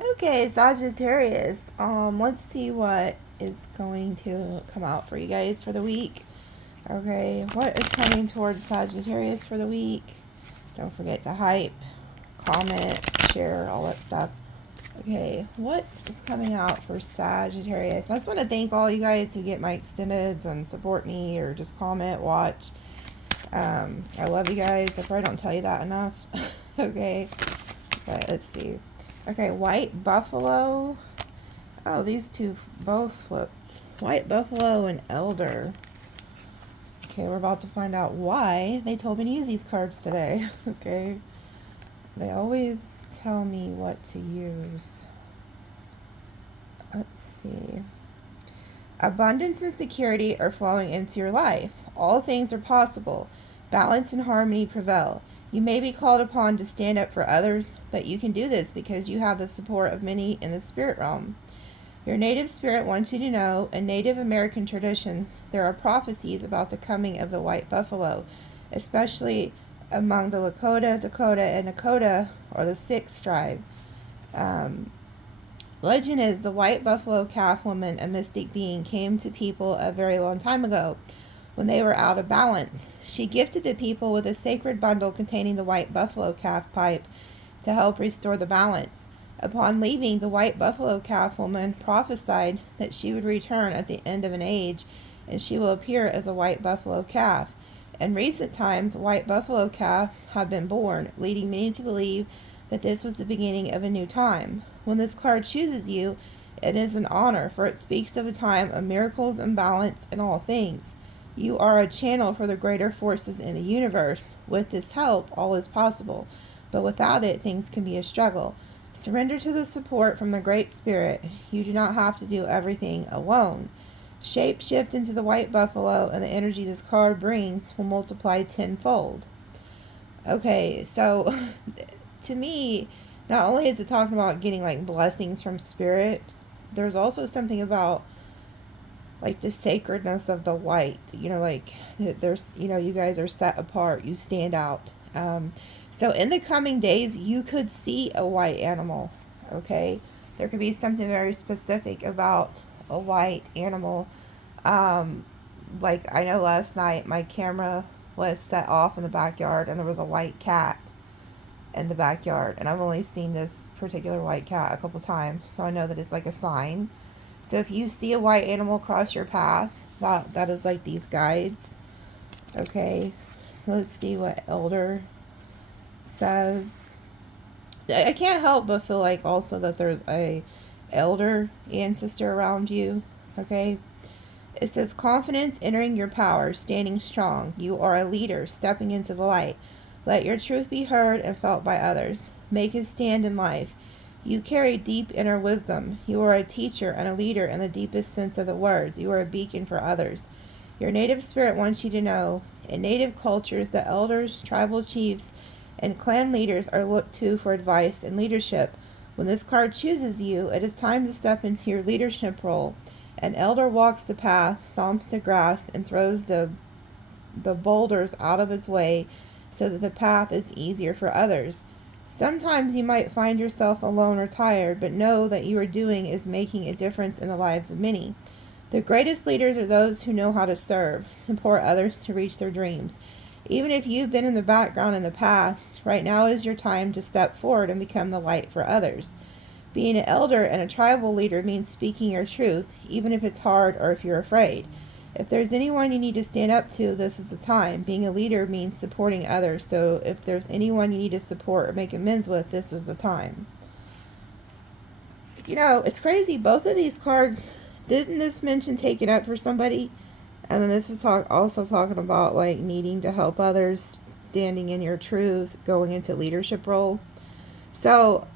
Okay, Sagittarius. Let's see what is going to come out for you guys for the week. Okay, what is coming towards Sagittarius for the week? Don't forget to hype, comment, share, all that stuff. Okay, what is coming out for Sagittarius? I just want to thank all you guys who get my extendeds and support me or just comment, watch. I love you guys. I probably don't tell you that enough. Okay, but let's see. Okay, White Buffalo. Oh, these two both flipped. White Buffalo and Elder. Okay, we're about to find out why they told me to use these cards today. Okay. They always tell me what to use. Let's see. Abundance and security are flowing into your life. All things are possible. Balance and harmony prevail. You may be called upon to stand up for others, but you can do this because you have the support of many in the spirit realm. Your native spirit wants you to know, in Native American traditions, there are prophecies about the coming of the white buffalo, especially among the Lakota, Dakota, and Nakota, or the Sixth tribe. Legend is the white buffalo calf woman, a mystic being, came to people a very long time ago when they were out of balance. She gifted the people with a sacred bundle containing the white buffalo calf pipe to help restore the balance. Upon leaving, the white buffalo calf woman prophesied that she would return at the end of an age, and she will appear as a white buffalo calf. In recent times, white buffalo calves have been born, leading many to believe that this was the beginning of a new time. When this card chooses you, it is an honor, for it speaks of a time of miracles and balance in all things. You are a channel for the greater forces in the universe. With this help, all is possible, but without it, things can be a struggle. Surrender to the support from the Great Spirit. You do not have to do everything alone. Shape shift into the white buffalo, and the energy this card brings will multiply tenfold. Okay, so to me, not only is it talking about getting like blessings from spirit, there's also something about like the sacredness of the white. Like there's, you guys are set apart. You stand out. So in the coming days, you could see a white animal. Okay, there could be something very specific about a white animal. Like I know last night my camera was set off in the backyard and there was a white cat in the backyard, and I've only seen this particular white cat a couple times, so I know that it's like a sign. So if you see a white animal cross your path, that is like these guides. Okay, so let's see what Elder says. I can't help but feel like also that there's a elder ancestor around you. Okay, it says confidence entering your power, standing strong. You are a leader stepping into the light. Let your truth be heard and felt by others. Make a stand in life. You carry deep inner wisdom. You are a teacher and a leader in the deepest sense of the words. You are a beacon for others. Your native spirit wants you to know, in native cultures, the elders, tribal chiefs, and clan leaders are looked to for advice and leadership. When this card chooses you, it is time to step into your leadership role. An elder walks the path, stomps the grass, and throws the boulders out of its way so that the path is easier for others. Sometimes you might find yourself alone or tired, but know that you are doing is making a difference in the lives of many. The greatest leaders are those who know how to serve, support others to reach their dreams. Even if you've been in the background in the past, right now is your time to step forward and become the light for others. Being an elder and a tribal leader means speaking your truth, even if it's hard or if you're afraid. If there's anyone you need to stand up to, this is the time. Being a leader means supporting others, so if there's anyone you need to support or make amends with, this is the time. It's crazy. Both of these cards, didn't this mention taking up for somebody? And then this is also talking about like needing to help others, standing in your truth, going into leadership role. So,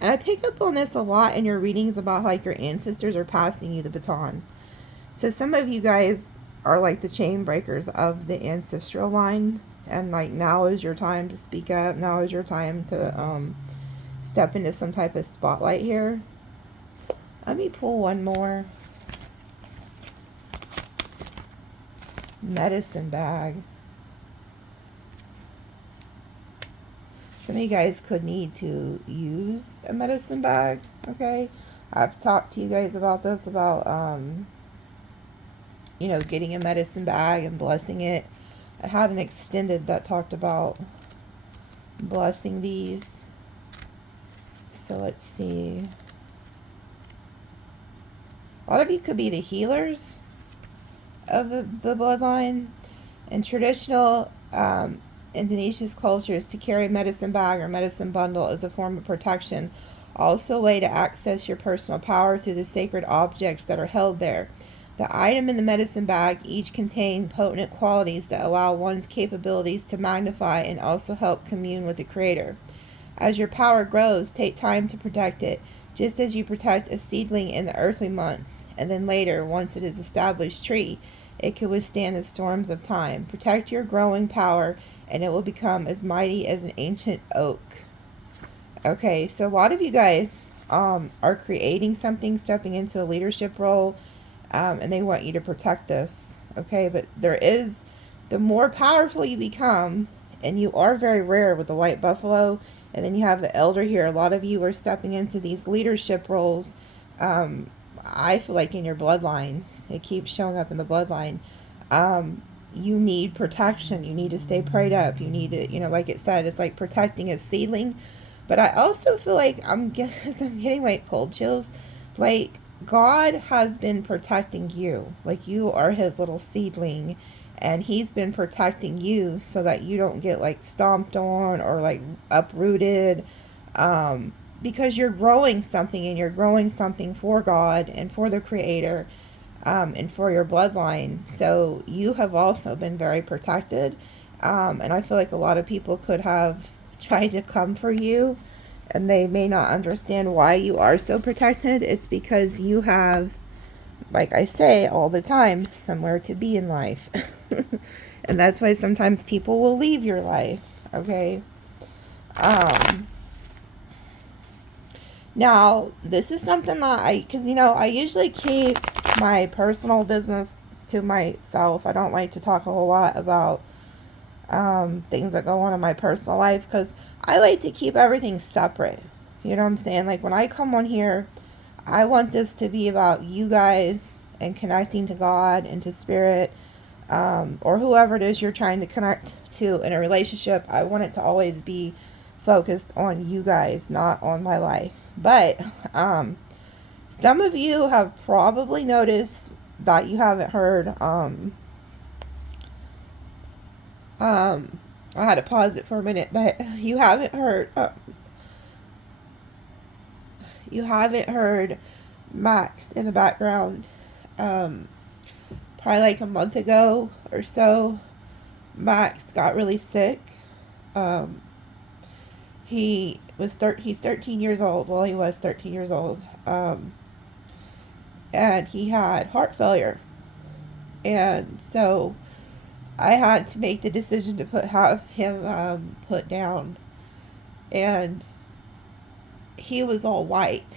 and I pick up on this a lot in your readings about like your ancestors are passing you the baton. So some of you guys are like the chain breakers of the ancestral line, and like now is your time to speak up. Now is your time to step into some type of spotlight here. Let me pull one more. Medicine bag. some of you guys could need to use a medicine bag, okay? I've talked to you guys about this, about, you know, getting a medicine bag and blessing it. I had an extended that talked about blessing these. So let's see. A lot of you could be the healers of the bloodline. In traditional Indonesia's cultures, to carry a medicine bag or medicine bundle is a form of protection. Also a way to access your personal power through the sacred objects that are held there. The item in the medicine bag each contain potent qualities that allow one's capabilities to magnify and also help commune with the Creator. As your power grows, take time to protect it, just as you protect a seedling in the earthly months, and then later, once it is established tree, it can withstand the storms of time. Protect your growing power, and it will become as mighty as an ancient oak. Okay, so a lot of you guys are creating something, stepping into a leadership role, and they want you to protect this. Okay, but the more powerful you become, and you are very rare with the white buffalo, and then you have the elder here. A lot of you are stepping into these leadership roles. I feel like in your bloodlines, it keeps showing up in the bloodline. You need protection. You need to stay prayed up. You need to, you know, like it said, it's like protecting a seedling. But I also feel like I'm getting like cold chills. Like God has been protecting you. Like you are his little seedling, and he's been protecting you so that you don't get like stomped on or like uprooted. Because you're growing something, and you're growing something for God and for the Creator, and for your bloodline. So you have also been very protected. And I feel like a lot of people could have tried to come for you, and they may not understand why you are so protected. It's because you have, like I say all the time, somewhere to be in life. And that's why sometimes people will leave your life, okay? Now, this is something that because, you know, I usually keep my personal business to myself. I don't like to talk a whole lot about things that go on in my personal life, because I like to keep everything separate. You know what I'm saying? Like when I come on here, I want this to be about you guys and connecting to God and to Spirit, or whoever it is you're trying to connect to in a relationship. I want it to always be focused on you guys, not on my life. But some of you have probably noticed that you haven't heard. I had to pause it for a minute, but you haven't heard. You haven't heard Max in the background. Probably like a month ago or so, Max got really sick. He's 13 years old. Well, he was 13 years old. And he had heart failure. And so I had to make the decision to have him put down. And he was all white.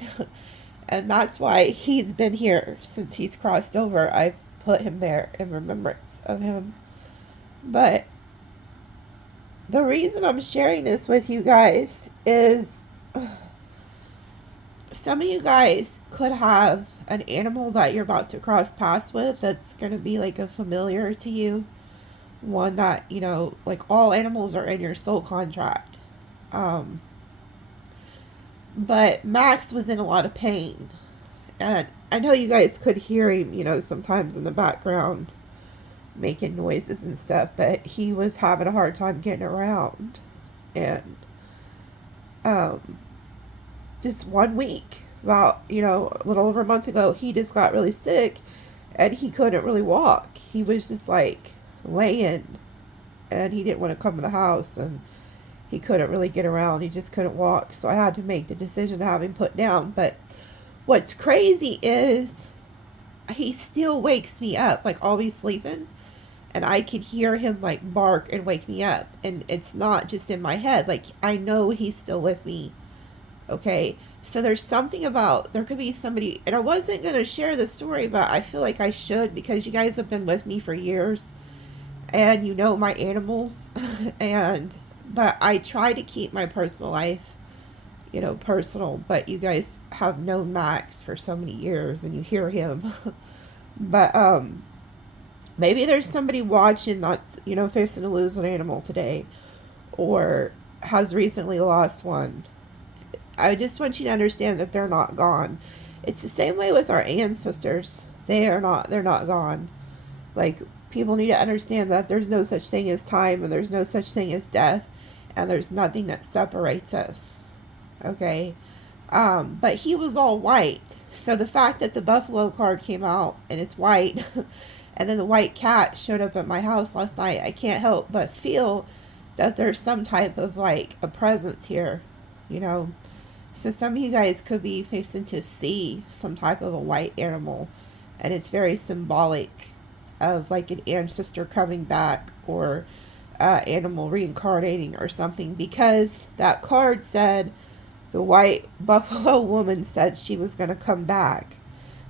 And that's why he's been here since he's crossed over. I put him there in remembrance of him. But the reason I'm sharing this with you guys is some of you guys could have an animal that you're about to cross paths with that's going to be like a familiar to you. One that, you know, like all animals are in your soul contract. But Max was in a lot of pain. And I know you guys could hear him, you know, sometimes in the background making noises and stuff, but he was having a hard time getting around. And just 1 week, about, you know, a little over a month ago, he just got really sick and he couldn't really walk. He was just like laying, and he didn't want to come to the house, and he couldn't really get around. He just couldn't walk. So I had to make the decision to have him put down. But what's crazy is he still wakes me up. Like I'll be sleeping and I can hear him like bark and wake me up. And it's not just in my head. Like I know he's still with me. Okay. So there's something about, there could be somebody, and I wasn't going to share the story, but I feel like I should, because you guys have been with me for years and you know my animals. And But I try to keep my personal life, personal. But you guys have known Max for so many years and you hear him. But maybe there's somebody watching that's, facing to lose an animal today or has recently lost one. I just want you to understand that they're not gone. It's the same way with our ancestors. They're not gone. Like, people need to understand that there's no such thing as time and there's no such thing as death and there's nothing that separates us. Okay? But he was all white. So the fact that the buffalo card came out and it's white and then the white cat showed up at my house last night, I can't help but feel that there's some type of like a presence here, So some of you guys could be facing to see some type of a white animal, and it's very symbolic of like an ancestor coming back or animal reincarnating or something, because that card said the white buffalo woman said she was going to come back,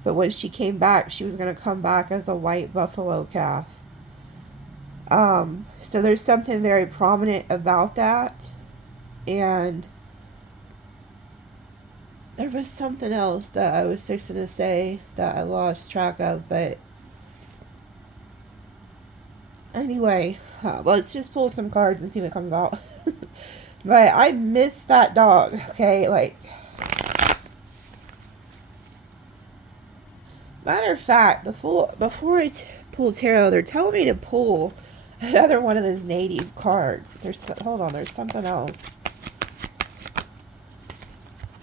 but when she came back, she was going to come back as a white buffalo calf. So there's something very prominent about that. And there was something else that I was fixing to say that I lost track of, but anyway, let's just pull some cards and see what comes out. But I miss that dog, okay? Like, matter of fact, before I pull tarot, they're telling me to pull another one of those native cards. Hold on, there's something else.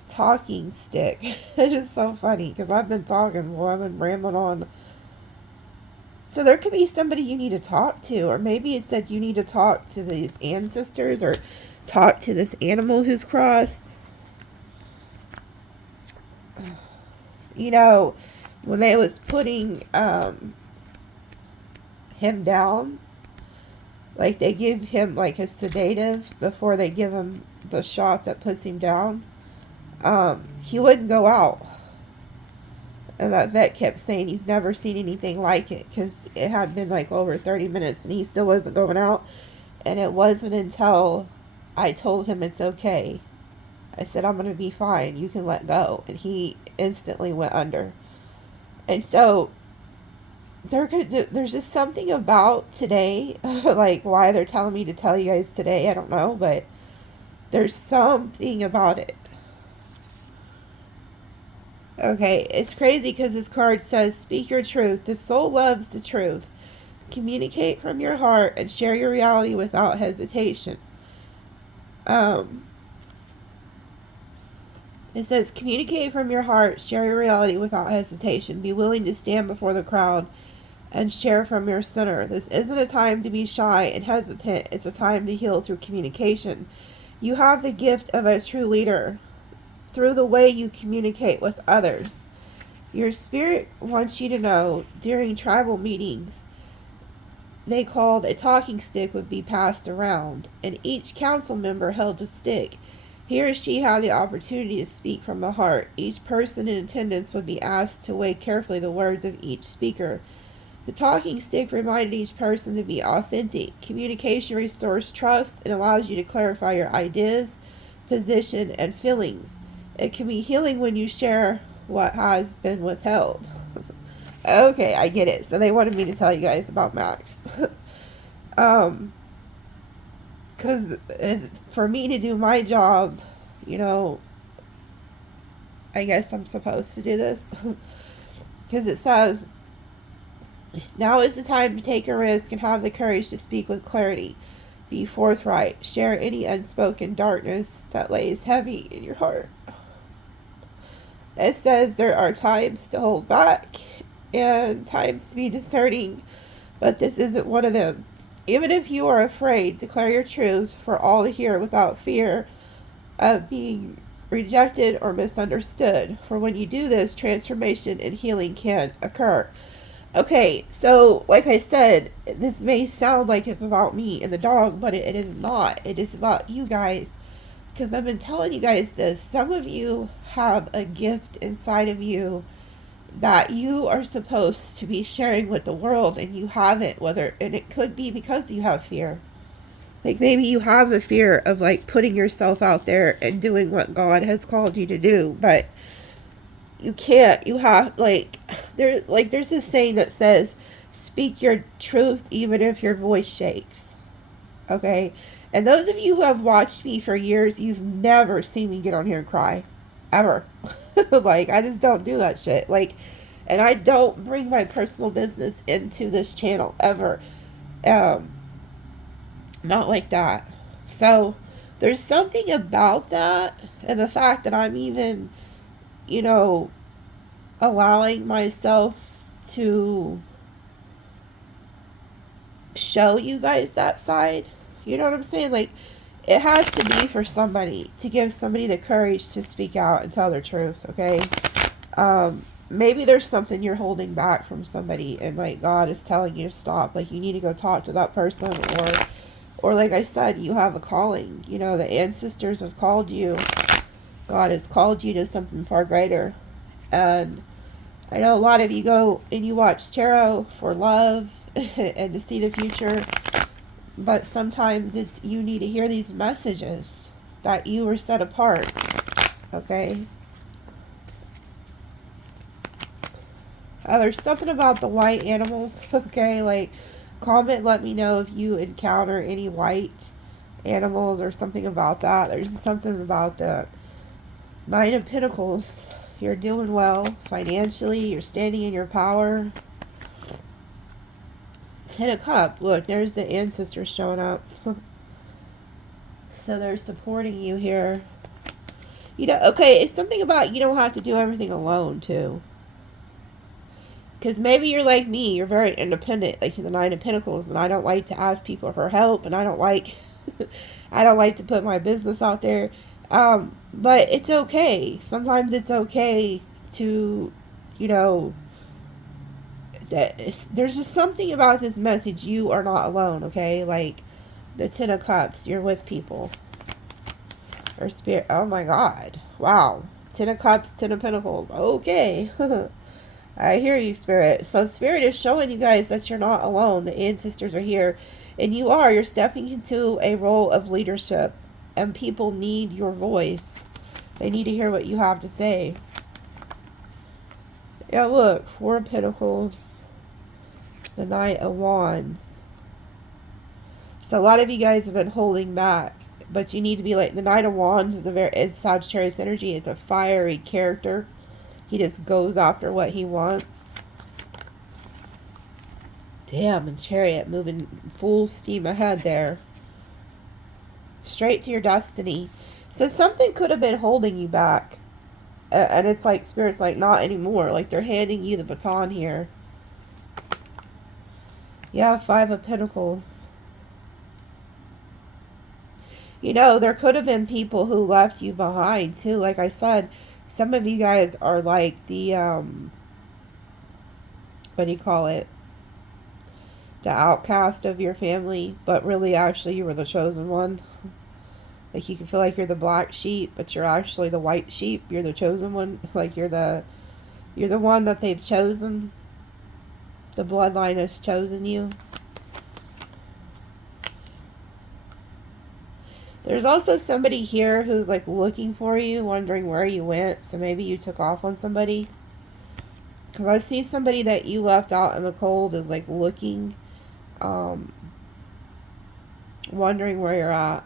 Talking stick. It is so funny because I've been talking, well, I've been rambling on. So there could be somebody you need to talk to, or maybe it said you need to talk to these ancestors or talk to this animal who's crossed. When they was putting him down, like they give him like a sedative before they give him the shot that puts him down, he wouldn't go out. And that vet kept saying he's never seen anything like it, because it had been like over 30 minutes and he still wasn't going out. And it wasn't until I told him it's okay. I said, I'm going to be fine. You can let go. And he instantly went under. And so there's just something about today, like why they're telling me to tell you guys today, I don't know, but there's something about it. Okay, it's crazy because this card says, speak your truth. The soul loves the truth. Communicate from your heart and share your reality without hesitation. It says, communicate from your heart, share your reality without hesitation. Be willing to stand before the crowd and share from your center. This isn't a time to be shy and hesitant. It's a time to heal through communication. You have the gift of a true leader through the way you communicate with others. Your spirit wants you to know during tribal meetings, they called a talking stick would be passed around, and each council member held a stick. He or she had the opportunity to speak from the heart. Each person in attendance would be asked to weigh carefully the words of each speaker. The talking stick reminded each person to be authentic. Communication restores trust and allows you to clarify your ideas, position, and feelings. It can be healing when you share what has been withheld. Okay, I get it. So they wanted me to tell you guys about Max. Because for me to do my job, I guess I'm supposed to do this. Because it says, now is the time to take a risk and have the courage to speak with clarity. Be forthright. Share any unspoken darkness that lays heavy in your heart. It says there are times to hold back and times to be discerning, but this isn't one of them. Even if you are afraid, declare your truth for all to hear without fear of being rejected or misunderstood. For when you do this, transformation and healing can occur. Okay, so like I said, this may sound like it's about me and the dog, but it is not. It is about you guys. Because I've been telling you guys this. Some of you have a gift inside of you that you are supposed to be sharing with the world, and you haven't. And it could be because you have fear. Like, maybe you have a fear of, like, putting yourself out there and doing what God has called you to do, but you can't. You have, like, there's this saying that says, speak your truth even if your voice shakes. Okay? And those of you who have watched me for years, you've never seen me get on here and cry. Ever. Like, I just don't do that shit. Like, and I don't bring my personal business into this channel, ever. Not like that. So, there's something about that, and the fact that I'm even, you know, allowing myself to show you guys that side. You know what I'm saying? Like, it has to be for somebody, to give somebody the courage to speak out and tell their truth, okay? Maybe there's something you're holding back from somebody, and, like, God is telling you to stop. Like, you need to go talk to that person, or like I said, you have a calling. You know, the ancestors have called you. God has called you to something far greater. And I know a lot of you go and you watch tarot for love and to see the future. But sometimes you need to hear these messages that you were set apart. Okay? There's something about the white animals. Okay? Like, comment, let me know if you encounter any white animals or something about that. There's something about the Nine of Pentacles. You're doing well financially. You're standing in your power. Ten of Cups. Look, there's the ancestors showing up. So they're supporting you here. You know, okay, it's something about you don't have to do everything alone, too. Because maybe you're like me. You're very independent, like the Nine of Pentacles, and I don't like to ask people for help, and I don't like to put my business out there. But it's okay. Sometimes it's okay to, you know, there's just something about this message. You are not alone, okay? Like, the Ten of Cups, you're with people. Or Spirit, oh my God. Wow. Ten of Cups, Ten of Pentacles. Okay. I hear you, Spirit. So Spirit is showing you guys that you're not alone. The ancestors are here. And you're stepping into a role of leadership. And people need your voice. They need to hear what you have to say. Yeah, look. Four of Pentacles. The Knight of Wands. So a lot of you guys have been holding back. But you need to be like, the Knight of Wands is Sagittarius energy. It's a fiery character. He just goes after what he wants. Damn, and Chariot moving full steam ahead there. Straight to your destiny. So something could have been holding you back. And it's like, Spirit's like, not anymore. Like, they're handing you the baton here. Yeah, Five of Pentacles. You know, there could have been people who left you behind, too. Like I said, some of you guys are like the, what do you call it? The outcast of your family. But really, actually, you were the chosen one. Like, you can feel like you're the black sheep, but you're actually the white sheep. You're the chosen one. Like, you're the one that they've chosen. The bloodline has chosen you. There's also somebody here who's like looking for you, wondering where you went. So maybe you took off on somebody. Because I see somebody that you left out in the cold is like looking, wondering where you're at.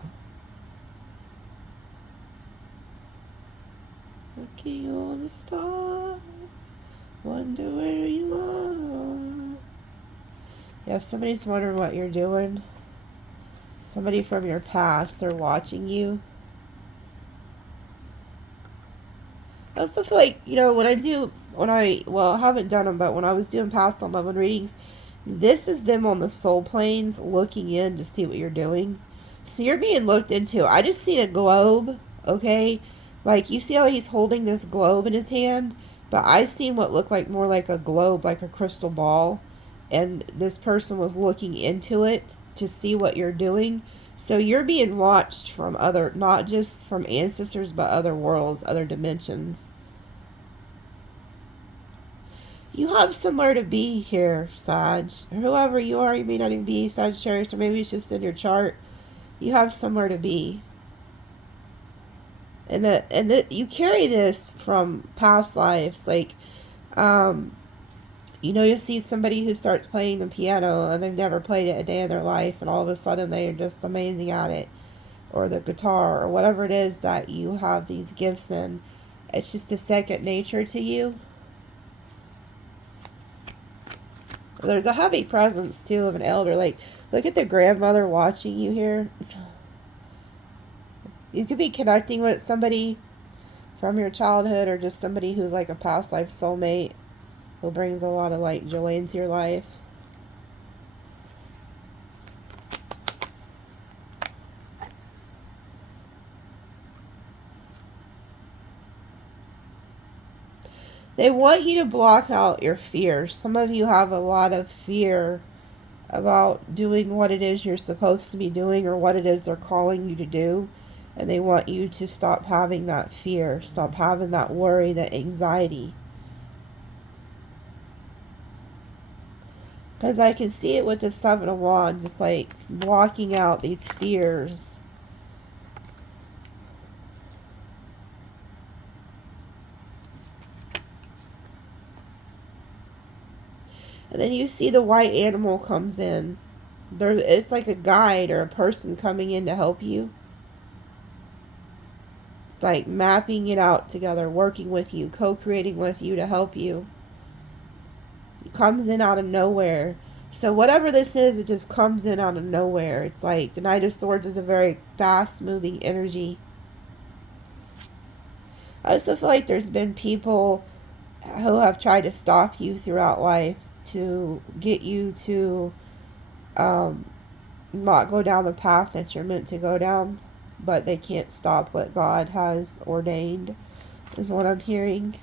Looking on the star, wonder where you are. Yeah, somebody's wondering what you're doing. Somebody from your past, they're watching you. I also feel like, you know, I haven't done them, but when I was doing past 11 readings, this is them on the soul planes looking in to see what you're doing. So you're being looked into. I just seen a globe, okay? Like, you see how he's holding this globe in his hand? But I seen what looked like more like a globe, like a crystal ball. And this person was looking into it to see what you're doing. So you're being watched from other, not just from ancestors, but other worlds, other dimensions. You have somewhere to be here, Sag. Or whoever you are, you may not even be Sagittarius, or maybe it's just in your chart. You have somewhere to be. And that you carry this from past lives. Like, you know, you see somebody who starts playing the piano and they've never played it a day in their life, and all of a sudden they are just amazing at it. Or the guitar, or whatever it is that you have these gifts in. It's just a second nature to you. There's a heavy presence, too, of an elder. Like, look at the grandmother watching you here. You could be connecting with somebody from your childhood, or just somebody who's like a past life soulmate who brings a lot of light and joy into your life. They want you to block out your fears. Some of you have a lot of fear about doing what it is you're supposed to be doing, or what it is they're calling you to do. And they want you to stop having that fear, stop having that worry, that anxiety. Because I can see it with the Seven of Wands. It's like blocking out these fears. And then you see the white animal comes in. It's like a guide or a person coming in to help you. Like mapping it out together, working with you, co-creating with you to help you. It comes in out of nowhere. So whatever this is, it just comes in out of nowhere. It's like the Knight of Swords is a very fast-moving energy. I also feel like there's been people who have tried to stop you throughout life to get you to not go down the path that you're meant to go down, but they can't stop what God has ordained, is what I'm hearing.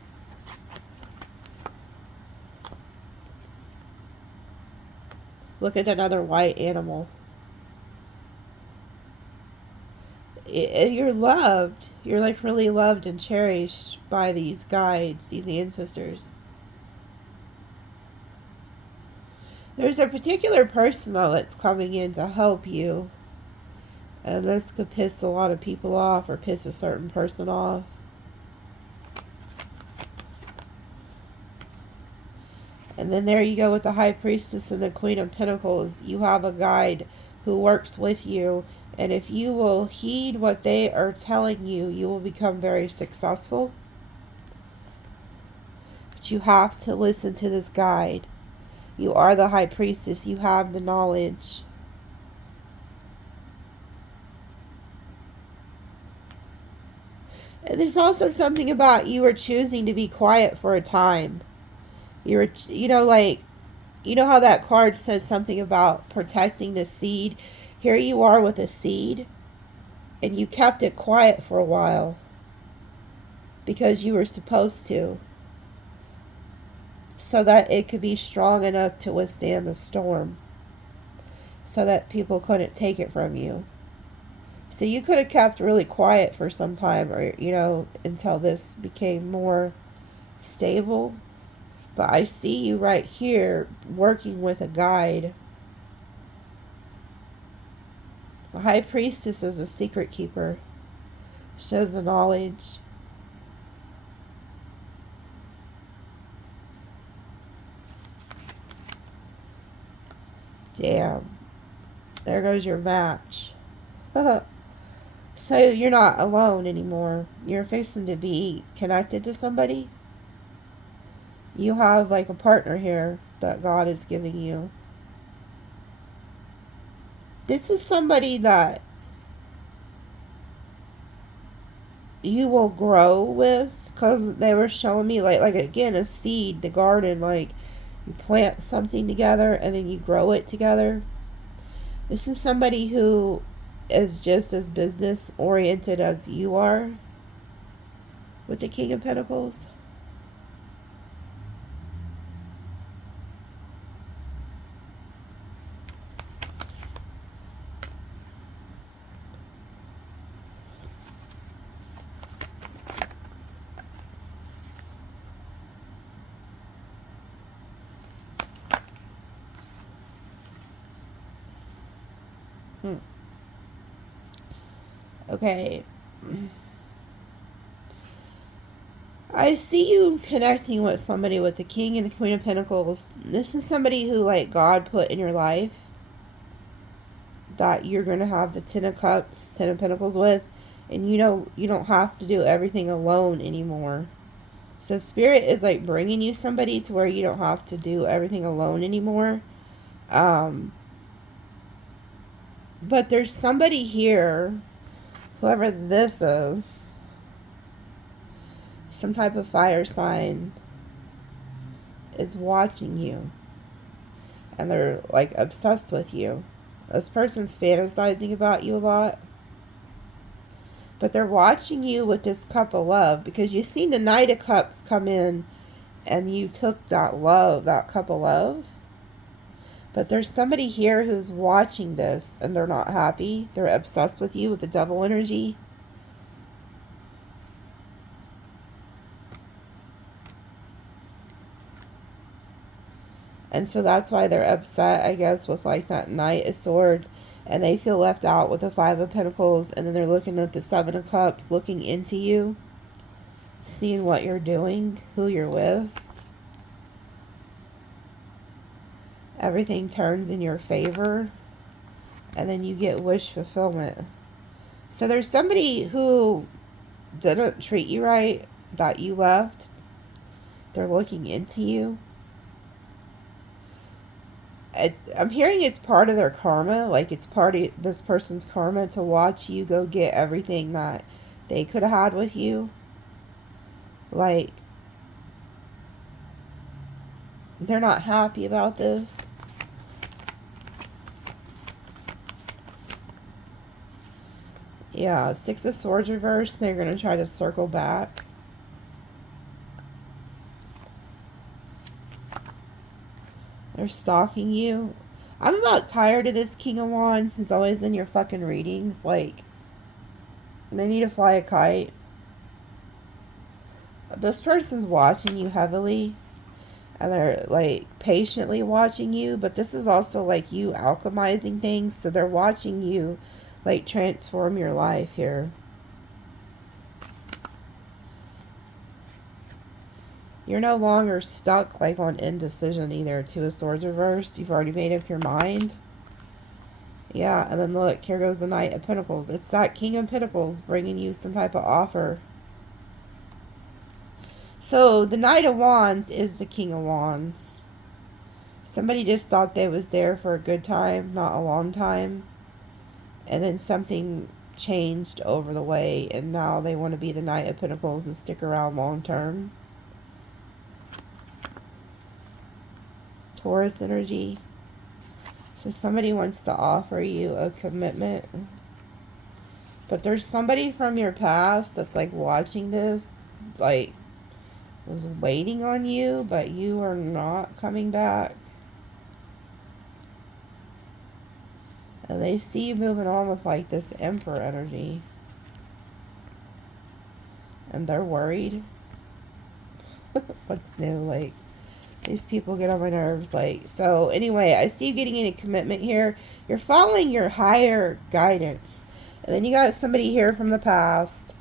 Look at another white animal. You're loved. You're like really loved and cherished by these guides, these ancestors. There's a particular person, though, that's coming in to help you. And this could piss a lot of people off, or piss a certain person off. And then there you go with the High Priestess and the Queen of Pentacles. You have a guide who works with you. And if you will heed what they are telling you, you will become very successful. But you have to listen to this guide. You are the High Priestess. You have the knowledge. And there's also something about you are choosing to be quiet for a time. You know, like, you know how that card says something about protecting the seed? Here you are with a seed, and you kept it quiet for a while because you were supposed to, so that it could be strong enough to withstand the storm, so that people couldn't take it from you. So you could have kept really quiet for some time, or, you know, until this became more stable. But I see you right here working with a guide. The High Priestess is a secret keeper. She has the knowledge. Damn. There goes your match. So you're not alone anymore. You're fixing to be connected to somebody. You have like a partner here that God is giving you. This is somebody that you will grow with, because they were showing me like again, a seed, the garden, like you plant something together and then you grow it together. This is somebody who is just as business oriented as you are with the King of Pentacles. Okay. I see you connecting with somebody with the King and the Queen of Pentacles. This is somebody who, like, God put in your life that you're going to have the Ten of Cups, Ten of Pentacles with. And you know, you don't have to do everything alone anymore. So Spirit is, like, bringing you somebody to where you don't have to do everything alone anymore. But there's somebody here, whoever this is, some type of fire sign, is watching you. And they're, like, obsessed with you. This person's fantasizing about you a lot. But they're watching you with this cup of love. Because you've seen the Knight of Cups come in. And you took that love, that cup of love. But there's somebody here who's watching this. And they're not happy. They're obsessed with you with the Devil energy. And so that's why they're upset, I guess, with, like, that Knight of Swords. And they feel left out with the Five of Pentacles. And then they're looking at the Seven of Cups, looking into you. Seeing what you're doing, who you're with. Everything turns in your favor. And then you get wish fulfillment. So there's somebody who didn't treat you right, that you left. They're looking into you. I'm hearing it's part of their karma. Like, it's part of this person's karma to watch you go get everything that they could have had with you. Like, they're not happy about this. Yeah, Six of Swords reversed. They're going to try to circle back. They're stalking you. I'm about tired of this King of Wands. He's always in your fucking readings. Like, they need to fly a kite. This person's watching you heavily. And they're, like, patiently watching you. But this is also, like, you alchemizing things. So they're watching you, like, transform your life here. You're no longer stuck, like, on indecision either. Two of Swords reversed. You've already made up your mind. Yeah, and then look, here goes the Knight of Pentacles. It's that King of Pentacles bringing you some type of offer. So, the Knight of Wands is the King of Wands. Somebody just thought they was there for a good time, not a long time. And then something changed over the way, and now they want to be the Knight of Pentacles and stick around long term. Taurus energy. So somebody wants to offer you a commitment. But there's somebody from your past that's, like, watching this, like, was waiting on you, but you are not coming back. And they see you moving on with, like, this Emperor energy. And they're worried. What's new? Like, these people get on my nerves. Like, so anyway, I see you getting any commitment here. You're following your higher guidance. And then you got somebody here from the past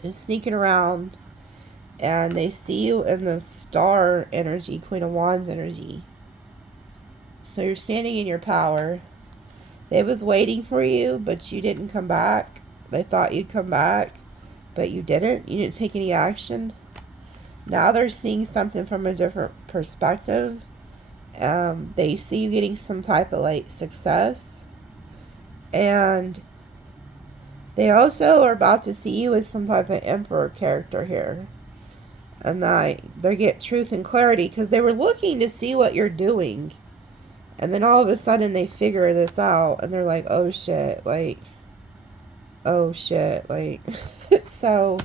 just sneaking around. And they see you in the Star energy, Queen of Wands energy. So you're standing in your power. They was waiting for you, but you didn't come back. They thought you'd come back, but you didn't. You didn't take any action. Now they're seeing something from a different perspective. They see you getting some type of, like, success. And they also are about to see you as some type of Emperor character here. And they get truth and clarity because they were looking to see what you're doing. And then all of a sudden they figure this out. And they're like, oh shit, like, oh shit, like, so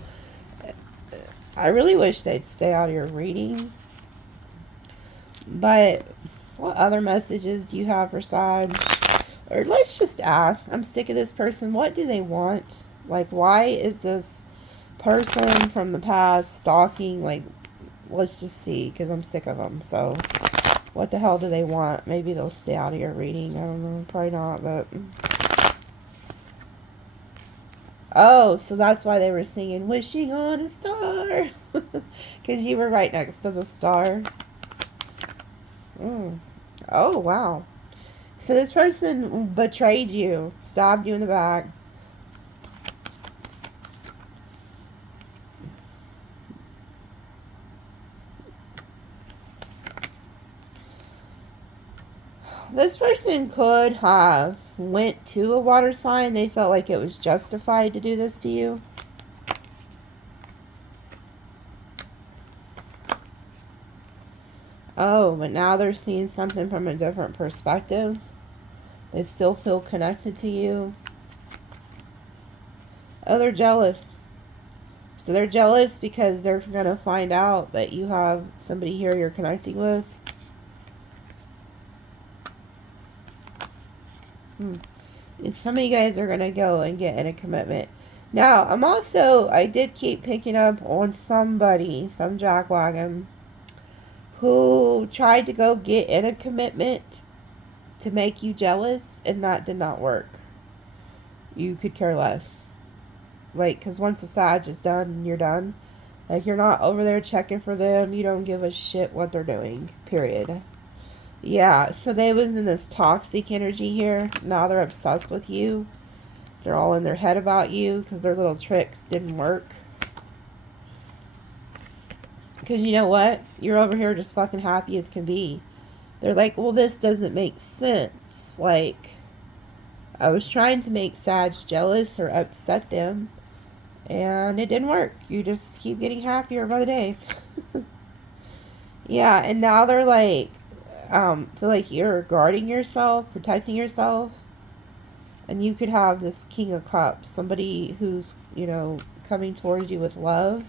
I really wish they'd stay out of your reading. But what other messages do you have for Sag? Or let's just ask, I'm sick of this person. What do they want? Like, why is this person from the past stalking? Like, let's just see, because I'm sick of them. So what the hell do they want? Maybe they'll stay out of your reading. I don't know. Probably not, but Oh, so that's why they were singing Wishing on a Star. Because you were right next to the star. Oh, wow. So this person betrayed you, stabbed you in the back. This person could have went to a water sign. They felt like it was justified to do this to you. Oh, but now they're seeing something from a different perspective. They still feel connected to you. Oh, they're jealous. So they're jealous because they're going to find out that you have somebody here you're connecting with. And some of you guys are going to go and get in a commitment. Now, I did keep picking up on somebody, some jackwagon, who tried to go get in a commitment to make you jealous, and that did not work. You could care less. Like, because once the Sag is done, you're done. Like, you're not over there checking for them. You don't give a shit what they're doing. Period. Yeah, so they was in this toxic energy here. Now they're obsessed with you. They're all in their head about you because their little tricks didn't work. Because you know what? You're over here just fucking happy as can be. They're like, well, this doesn't make sense. Like, I was trying to make Sag jealous or upset them, and it didn't work. You just keep getting happier by the day. Yeah, and now they're like, feel like you're guarding yourself, protecting yourself. And you could have this King of Cups, somebody who's, you know, coming towards you with love.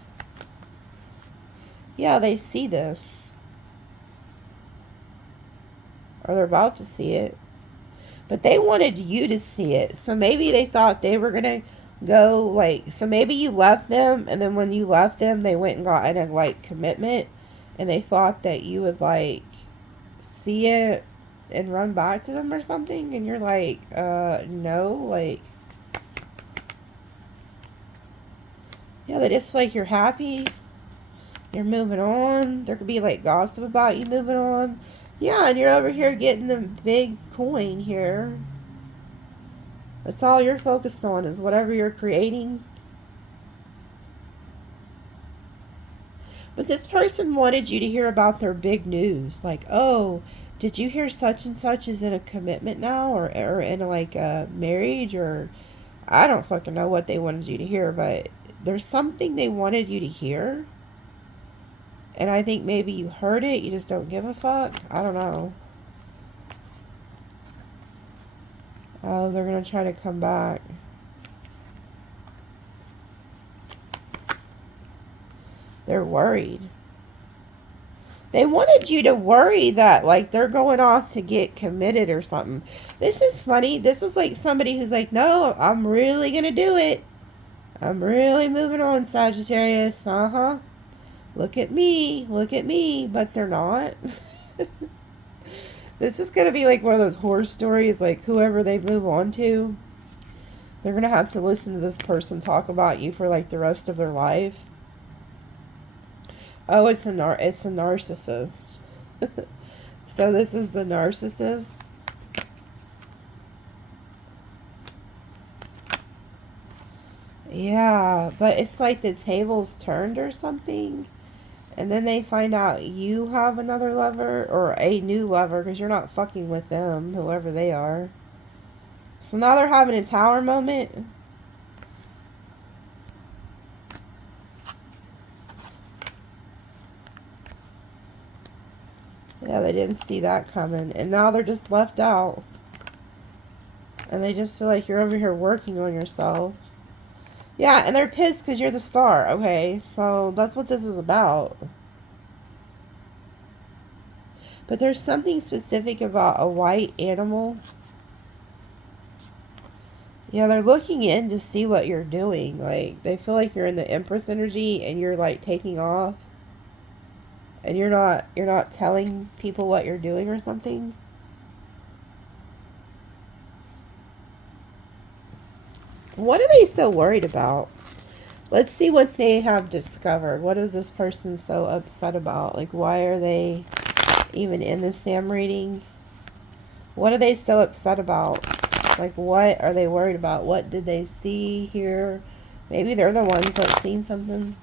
Yeah, they see this. Or they're about to see it. But they wanted you to see it. So maybe they thought they were going to go, like, so maybe you left them, and then when you left them, they went and got in a, like, commitment. And they thought that you would, like, see it and run back to them or something. And you're like, no, like, yeah, they just like you're happy. You're moving on. There could be like gossip about you moving on. Yeah, and you're over here getting the big coin here. That's all you're focused on is whatever you're creating. But this person wanted you to hear about their big news. Like, oh, did you hear such and such is in a commitment now, or in like a marriage, or I don't fucking know what they wanted you to hear, but there's something they wanted you to hear. And I think maybe you heard it, you just don't give a fuck. I don't know. Oh, they're going to try to come back. They're worried. They wanted you to worry that, like, they're going off to get committed or something. This is funny. This is like somebody who's like, no, I'm really going to do it. I'm really moving on, Sagittarius. Uh-huh. Look at me. Look at me. But they're not. This is going to be like one of those horror stories, like whoever they move on to, they're going to have to listen to this person talk about you for like the rest of their life. Oh, it's a narcissist. So this is the narcissist. Yeah, but it's like the tables turned or something. And then they find out you have another lover or a new lover because you're not fucking with them, whoever they are. So now they're having a tower moment. Yeah, they didn't see that coming. And now they're just left out. And they just feel like you're over here working on yourself. Yeah, and they're pissed because you're the star. Okay, so that's what this is about. But there's something specific about a white animal. Yeah, they're looking in to see what you're doing. Like, they feel like you're in the Empress energy and you're like taking off. And you're not telling people what you're doing or something. What are they so worried about? Let's see what they have discovered. What is this person so upset about? Like, why are they even in this damn reading? What are they so upset about? Like, what are they worried about? What did they see here? Maybe they're the ones that seen something.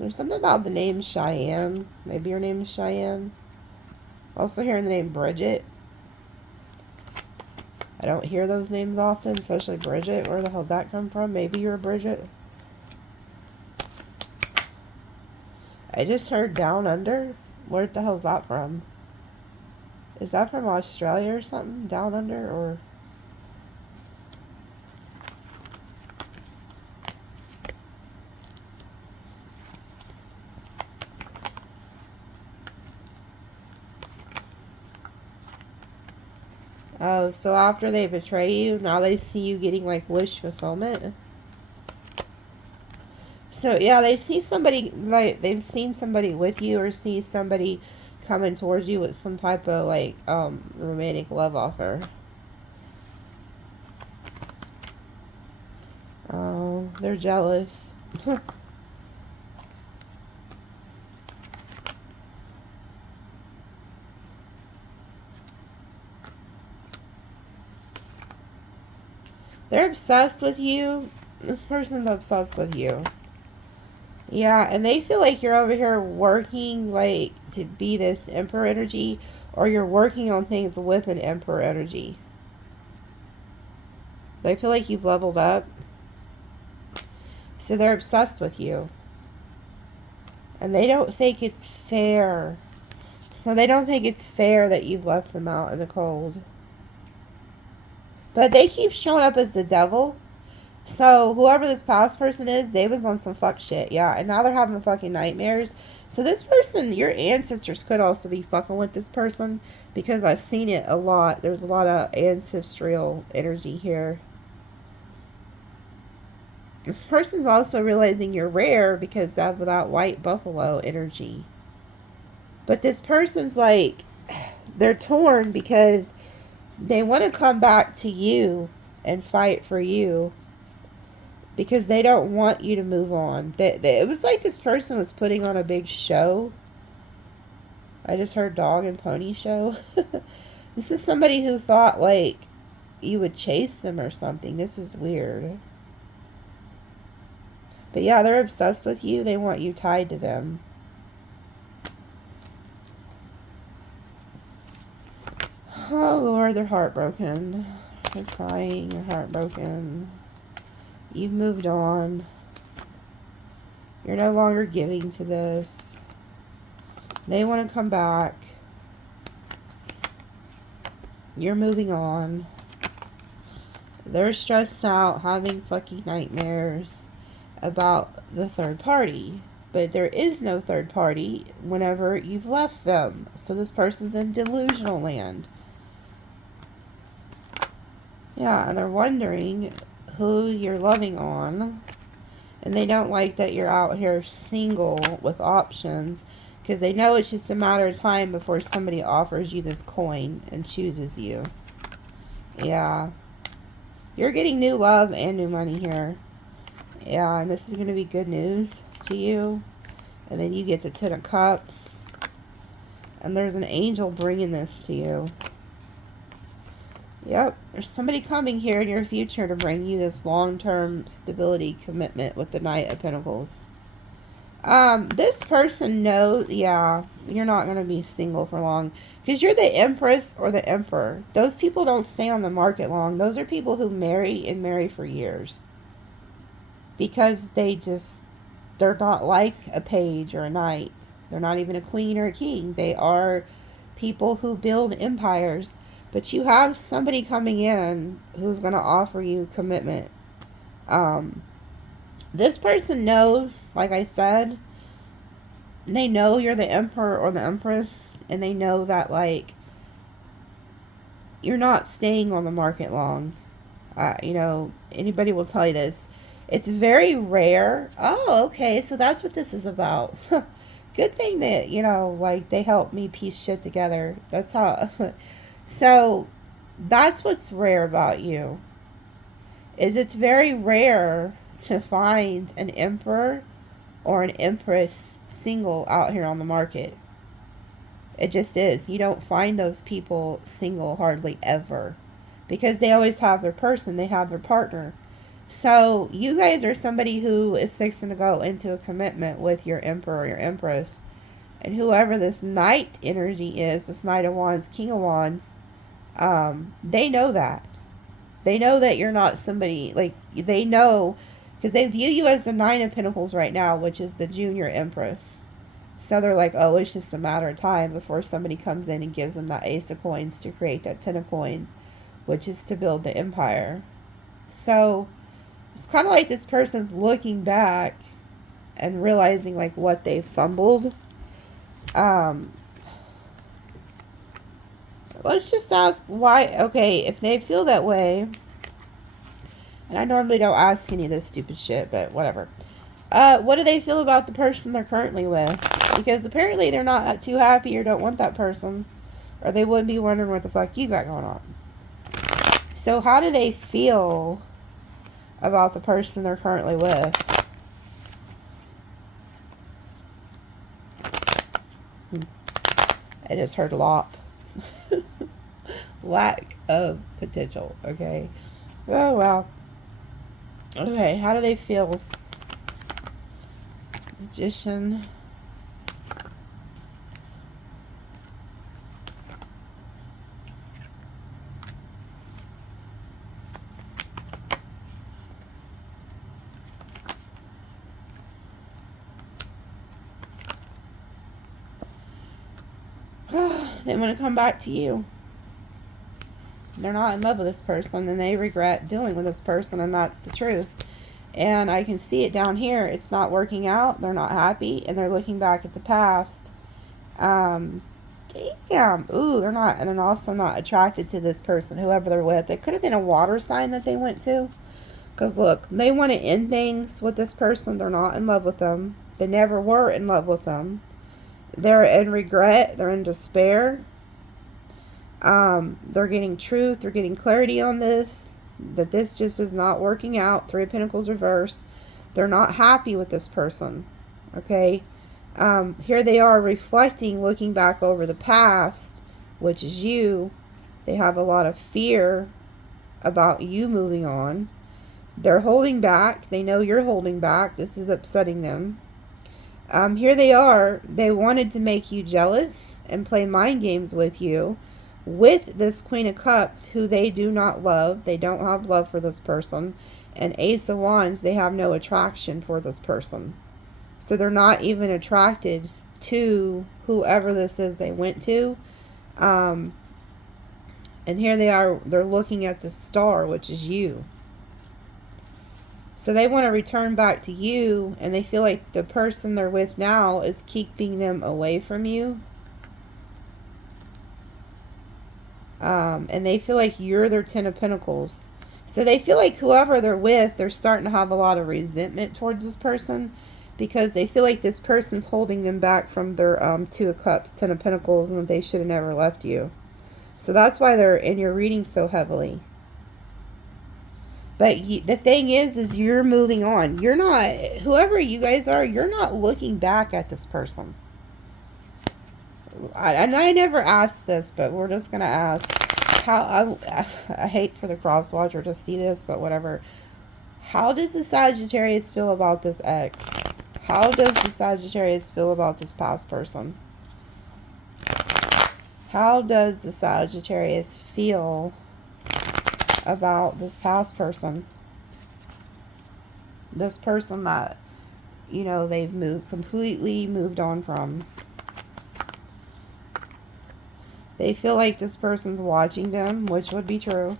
There's something about the name Cheyenne. Maybe your name is Cheyenne. Also hearing the name Bridget. I don't hear those names often, especially Bridget. Where the hell did that come from? Maybe you're a Bridget. I just heard Down Under. Where the hell's that from? Is that from Australia or something? Down Under or... Oh, so after they betray you, now they see you getting, like, wish fulfillment? So, yeah, they see somebody, like, they've seen somebody with you or see somebody coming towards you with some type of, like, romantic love offer. Oh, they're jealous. They're obsessed with you. This person's obsessed with you. Yeah, and they feel like you're over here working, like, to be this Emperor energy, or you're working on things with an Emperor energy. They feel like you've leveled up. So they're obsessed with you. And they don't think it's fair. So they don't think it's fair that you've left them out in the cold. But they keep showing up as the devil. So whoever this past person is, they was on some fuck shit. Yeah, and now they're having fucking nightmares. So this person, your ancestors could also be fucking with this person. Because I've seen it a lot. There's a lot of ancestral energy here. This person's also realizing you're rare because of that white buffalo energy. But this person's like, they're torn because they want to come back to you and fight for you because they don't want you to move on. It was like this person was putting on a big show. I just heard dog and pony show. This is somebody who thought like you would chase them or something. This is weird. But yeah, they're obsessed with you. They want you tied to them. Oh, Lord, they're heartbroken. They're crying. They're heartbroken. You've moved on. You're no longer giving to this. They want to come back. You're moving on. They're stressed out, having fucking nightmares about the third party. But there is no third party whenever you've left them. So this person's in delusional land. Yeah, and they're wondering who you're loving on. And they don't like that you're out here single with options. Because they know it's just a matter of time before somebody offers you this coin and chooses you. Yeah. You're getting new love and new money here. Yeah, and this is going to be good news to you. And then you get the 10 of Cups. And there's an angel bringing this to you. Yep, there's somebody coming here in your future to bring you this long-term stability commitment with the Knight of Pentacles. This person knows, yeah, you're not going to be single for long. Because you're the Empress or the Emperor. Those people don't stay on the market long. Those are people who marry and marry for years. Because they're not like a page or a knight. They're not even a queen or a king. They are people who build empires. But you have somebody coming in who's going to offer you commitment. This person knows, like I said, they know you're the Emperor or the Empress. And they know that, like, you're not staying on the market long. You know, anybody will tell you this. It's very rare. Oh, okay. So that's what this is about. good thing that, you know, like, they helped me piece shit together. That's how. So, that's what's rare about you. Is it's very rare to find an emperor or an empress single out here on the market. It just is. You don't find those people single hardly ever. Because they always have their person. They have their partner. So, you guys are somebody who is fixing to go into a commitment with your emperor or your empress. And whoever this knight energy is, this Knight of Wands, King of Wands, they know that. They know that you're not somebody, like, they know, because they view you as the Nine of Pentacles right now, which is the junior empress. So they're like, oh, it's just a matter of time before somebody comes in and gives them that Ace of Coins to create that Ten of Coins, which is to build the empire. So it's kind of like this person's looking back and realizing, like, what they fumbled. Let's just ask why. Okay, if they feel that way, and I normally don't ask any of this stupid shit, but whatever. What do they feel about the person they're currently with? Because apparently they're not too happy or don't want that person, or they wouldn't be wondering what the fuck you got going on. So how do they feel about the person they're currently with? I just heard a lot. Lack of potential, okay? Oh, well. Okay, how do they feel? Magician. They want to come back to you. They're not in love with this person, and they regret dealing with this person, and that's the truth. And I can see it down here. It's not working out. They're not happy, and they're looking back at the past. Damn. Ooh, they're not, and they're also not attracted to this person, whoever they're with. It could have been a water sign that they went to. Because, look, they want to end things with this person. They're not in love with them. They never were in love with them. They're in regret. They're in despair. They're getting truth. They're getting clarity on this. That this just is not working out. Three of Pentacles reverse. They're not happy with this person. Okay. Here they are reflecting, looking back over the past, which is you. They have a lot of fear about you moving on. They're holding back. They know you're holding back. This is upsetting them. Here they are. They wanted to make you jealous and play mind games with you. With this Queen of Cups, who they do not love. They don't have love for this person. And Ace of Wands, they have no attraction for this person. So they're not even attracted to whoever this is they went to. And here they are. They're looking at the star, which is you. So they want to return back to you. And they feel like the person they're with now is keeping them away from you. And they feel like you're their Ten of Pentacles. So they feel like whoever they're with, they're starting to have a lot of resentment towards this person. Because they feel like this person's holding them back from their Two of Cups, Ten of Pentacles, and that they should have never left you. So that's why they're in your reading so heavily. But the thing is you're moving on. You're not, whoever you guys are, you're not looking back at this person. And I never asked this, but we're just going to ask. How I hate for the cross watcher to see this, but whatever. How does the Sagittarius feel about this ex? How does the Sagittarius feel about this past person? How does the Sagittarius feel about this past person? This person that, you know, they've completely moved on from. They feel like this person's watching them, which would be true.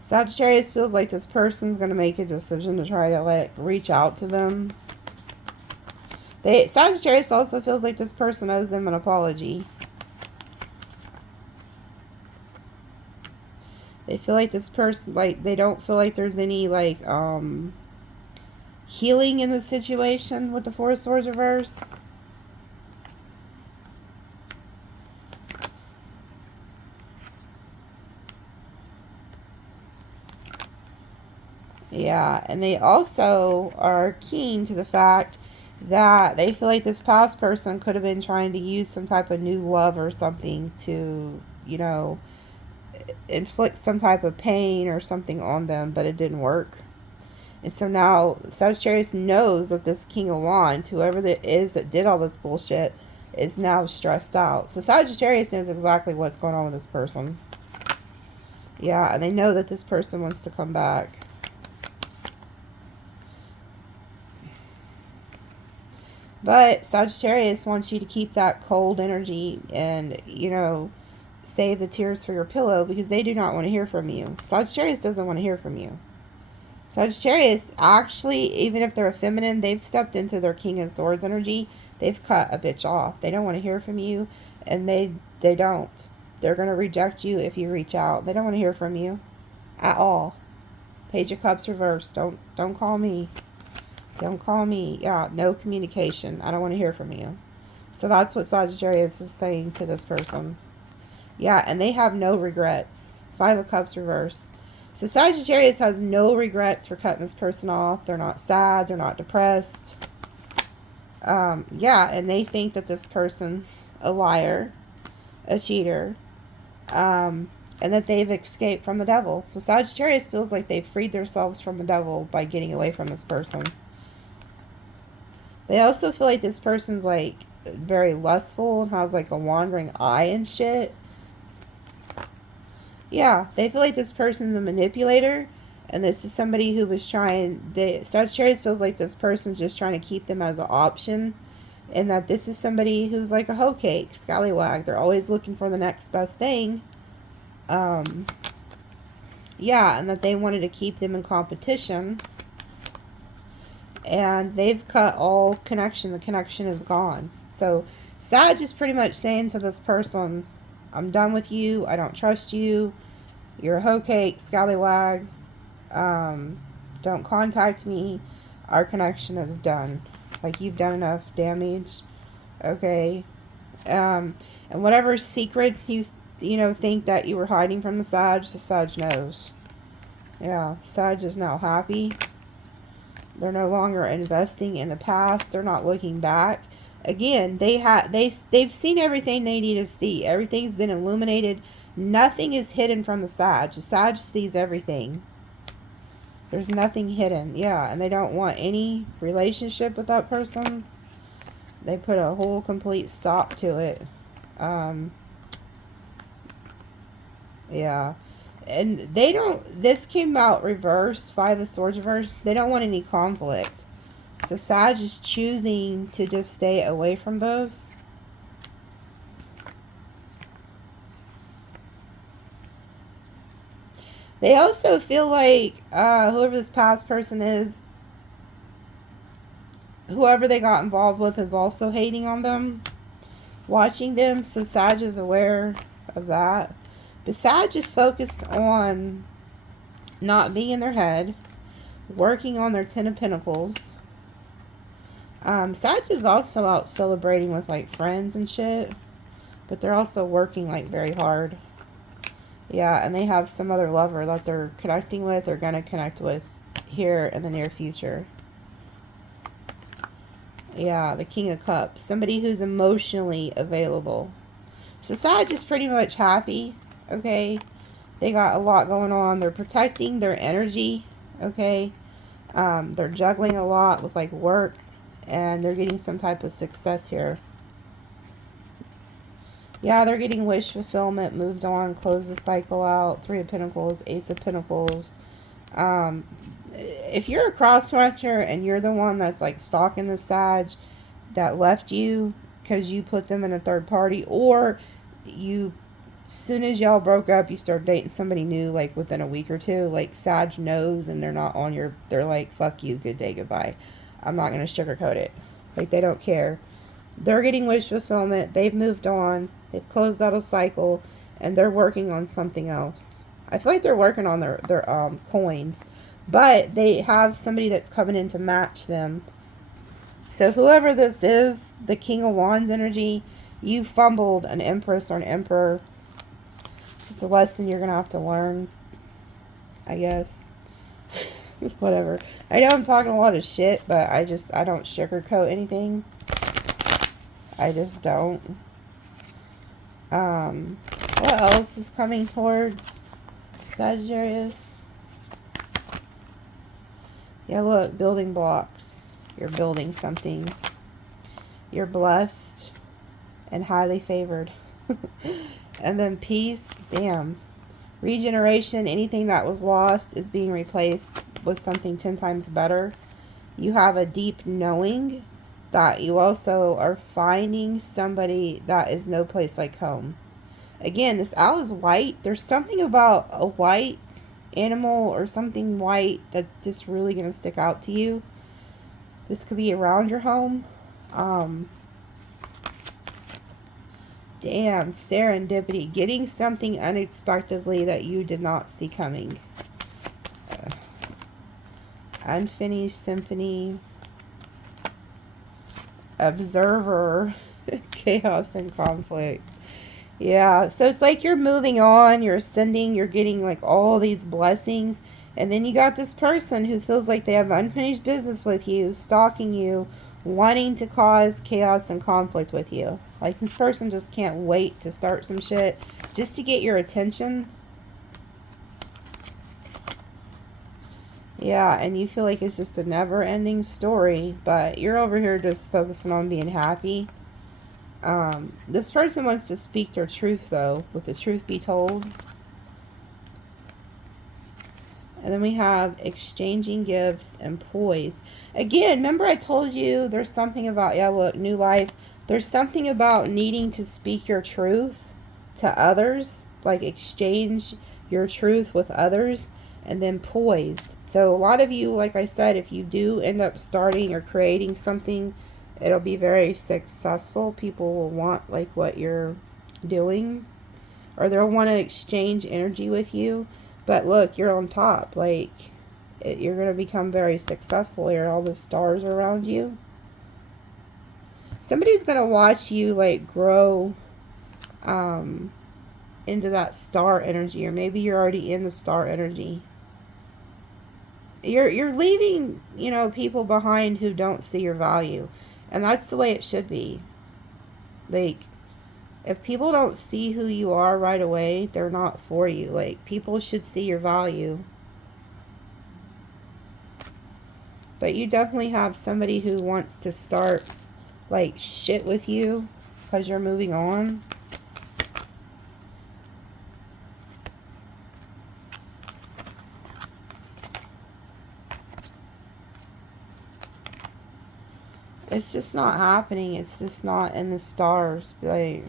Sagittarius feels like this person's going to make a decision to try to reach out to them. Sagittarius also feels like this person owes them an apology. They feel like this person, like, they don't feel like there's any, like, healing in the situation with the Four of Swords reverse. Yeah, and they also are keen to the fact that they feel like this past person could have been trying to use some type of new love or something to, you know, inflict some type of pain or something on them, but it didn't work. And so now Sagittarius knows that this King of Wands, whoever it is that did all this bullshit, is now stressed out. So Sagittarius knows exactly what's going on with this person. Yeah, and they know that this person wants to come back. But Sagittarius wants you to keep that cold energy and, you know, save the tears for your pillow, because they do not want to hear from you. Sagittarius doesn't want to hear from you. Sagittarius, actually, even if they're a feminine, they've stepped into their King of Swords energy. They've cut a bitch off. They don't want to hear from you, and they don't. They're going to reject you if you reach out. They don't want to hear from you at all. Page of Cups reversed. Don't call me. Don't call me. Yeah, no communication. I don't want to hear from you. So that's what Sagittarius is saying to this person. Yeah, and they have no regrets. Five of Cups reverse. So Sagittarius has no regrets for cutting this person off. They're not sad. They're not depressed. Yeah, and they think that this person's a liar, a cheater, and that they've escaped from the devil. So Sagittarius feels like they've freed themselves from the devil by getting away from this person. They also feel like this person's like very lustful and has like a wandering eye and shit. Yeah, they feel like this person's a manipulator, and this is somebody who was trying, Sagittarius feels like this person's just trying to keep them as an option, and that this is somebody who's like a hoe cake, scallywag. They're always looking for the next best thing. Yeah, and that they wanted to keep them in competition, and they've cut all connection. The connection is gone. So Sag is pretty much saying to this person, I'm done with you. I don't trust you. You're a hoe cake, scallywag. Don't contact me. Our connection is done. Like, you've done enough damage. Okay. And whatever secrets you know, think that you were hiding from the Sag knows. Yeah, Sag is now happy. They're no longer investing in the past. They're not looking back. Again, they've seen everything they need to see. Everything's been illuminated. Nothing is hidden from the Sag. The Sag sees everything. There's nothing hidden. Yeah, and they don't want any relationship with that person. They put a whole complete stop to it. Yeah. And they don't, this came out reverse, Five of Swords reverse. They don't want any conflict. So Sag is choosing to just stay away from those. They also feel like whoever this past person is, whoever they got involved with is also hating on them, watching them. So Sag is aware of that. But Sag is focused on not being in their head, working on their Ten of Pentacles. Sag is also out celebrating with like friends and shit, but they're also working like very hard. Yeah, and they have some other lover that they're connecting with or gonna connect with here in the near future. Yeah, the King of Cups, somebody who's emotionally available. So Sag is pretty much happy. Okay, they got a lot going on. They're protecting their energy. Okay, they're juggling a lot with like work, and they're getting some type of success here. Yeah, they're getting wish fulfillment, moved on, close the cycle out. Three of Pentacles, Ace of Pentacles. If you're a cross-watcher and you're the one that's like stalking the Sag that left you because you put them in a third party, or you, as soon as y'all broke up, you start dating somebody new like within a week or two, like Sag knows, and they're not on your, they're like, fuck you, good day, goodbye. I'm not going to sugarcoat it. Like, they don't care. They're getting wish fulfillment. They've moved on. They've closed out a cycle, and they're working on something else. I feel like they're working on their coins, but they have somebody that's coming in to match them. So whoever this is, the King of Wands energy, you fumbled an Empress or an Emperor. It's just a lesson you're going to have to learn, I guess. Whatever. I know I'm talking a lot of shit, but I don't sugarcoat anything. I just don't. What else is coming towards Sagittarius? Yeah, look, building blocks. You're building something. You're blessed and highly favored. And then peace, damn. Regeneration, anything that was lost is being replaced with something 10 times better. You have a deep knowing that you also are finding somebody that is no place like home. Again, this owl is white. There's something about a white animal or something white that's just really going to stick out to you. This could be around your home. Damn, serendipity. Getting something unexpectedly that you did not see coming. Unfinished symphony. Observer. Chaos and conflict. Yeah, so it's like you're moving on, you're ascending, you're getting like all these blessings. And then you got this person who feels like they have unfinished business with you, stalking you, wanting to cause chaos and conflict with you. Like this person just can't wait to start some shit just to get your attention. Yeah, and you feel like it's just a never-ending story, but you're over here just focusing on being happy. This person wants to speak their truth, though, with the truth be told. And then we have exchanging gifts and poise. Again, remember I told you there's something about, yeah, look, new life. There's something about needing to speak your truth to others, like exchange your truth with others, and then poised. So a lot of you, like I said, if you do end up starting or creating something, it'll be very successful. People will want like what you're doing, or they'll want to exchange energy with you. But look, you're on top. Like, you're going to become very successful here. All the stars are around you. Somebody's going to watch you, like, grow into that star energy. Or maybe you're already in the star energy. You're leaving, you know, people behind who don't see your value. And that's the way it should be. Like, if people don't see who you are right away, they're not for you. Like, people should see your value. But you definitely have somebody who wants to start, like, shit with you because you're moving on. It's just not happening. It's just not in the stars. Like,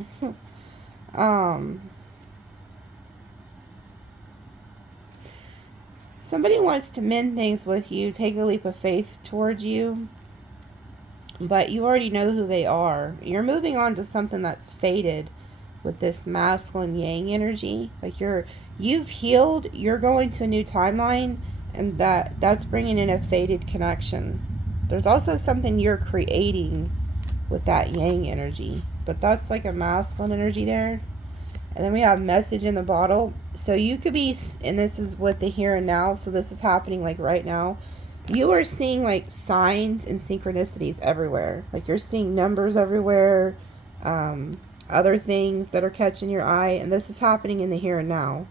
somebody wants to mend things with you, take a leap of faith towards you, but you already know who they are. You're moving on to something that's faded with this masculine yang energy. Like, you've healed, you're going to a new timeline, and that's bringing in a faded connection. There's also something you're creating with that yang energy, but that's like a masculine energy there. And then we have message in the bottle. So you could be, and this is with the here and now, so this is happening like right now. You are seeing like signs and synchronicities everywhere. Like you're seeing numbers everywhere, other things that are catching your eye, and this is happening in the here and now.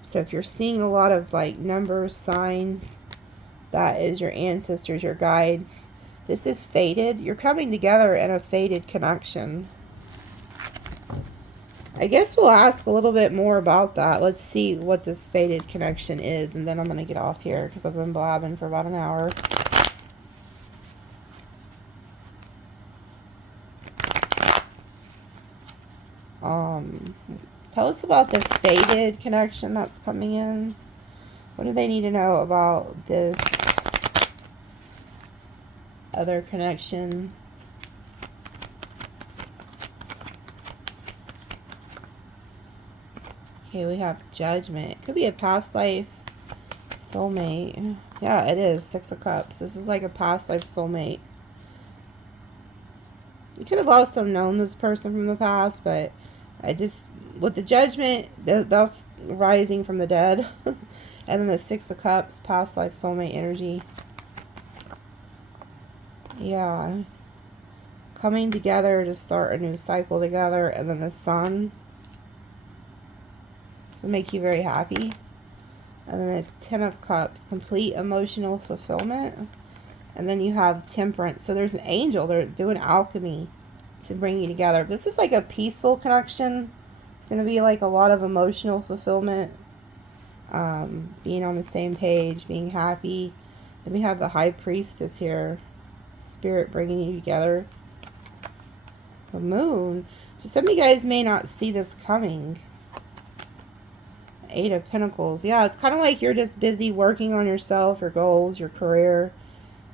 So if you're seeing a lot of like numbers, signs, that is your ancestors, your guides. This is faded. You're coming together in a faded connection. I guess we'll ask a little bit more about that. Let's see what this faded connection is, and then I'm going to get off here because I've been blabbing for about an hour. Tell us about the faded connection that's coming in. What do they need to know about this other connection? Okay, we have Judgment. It could be a past life soulmate. Yeah, it is. 6 of Cups. This is like a past life soulmate. You could have also known this person from the past, but I just, with the Judgment, that's rising from the dead. And then the 6 of Cups, past life soulmate energy. Yeah. Coming together to start a new cycle together. And then the Sun. To make you very happy. And then the 10 of Cups, complete emotional fulfillment. And then you have Temperance. So there's an angel. They're doing alchemy to bring you together. This is like a peaceful connection. It's going to be like a lot of emotional fulfillment. Being on the same page, being happy. Then we have the High Priestess here. Spirit bringing you together. The Moon. So some of you guys may not see this coming. 8 of Pentacles. Yeah, it's kind of like you're just busy working on yourself, your goals, your career.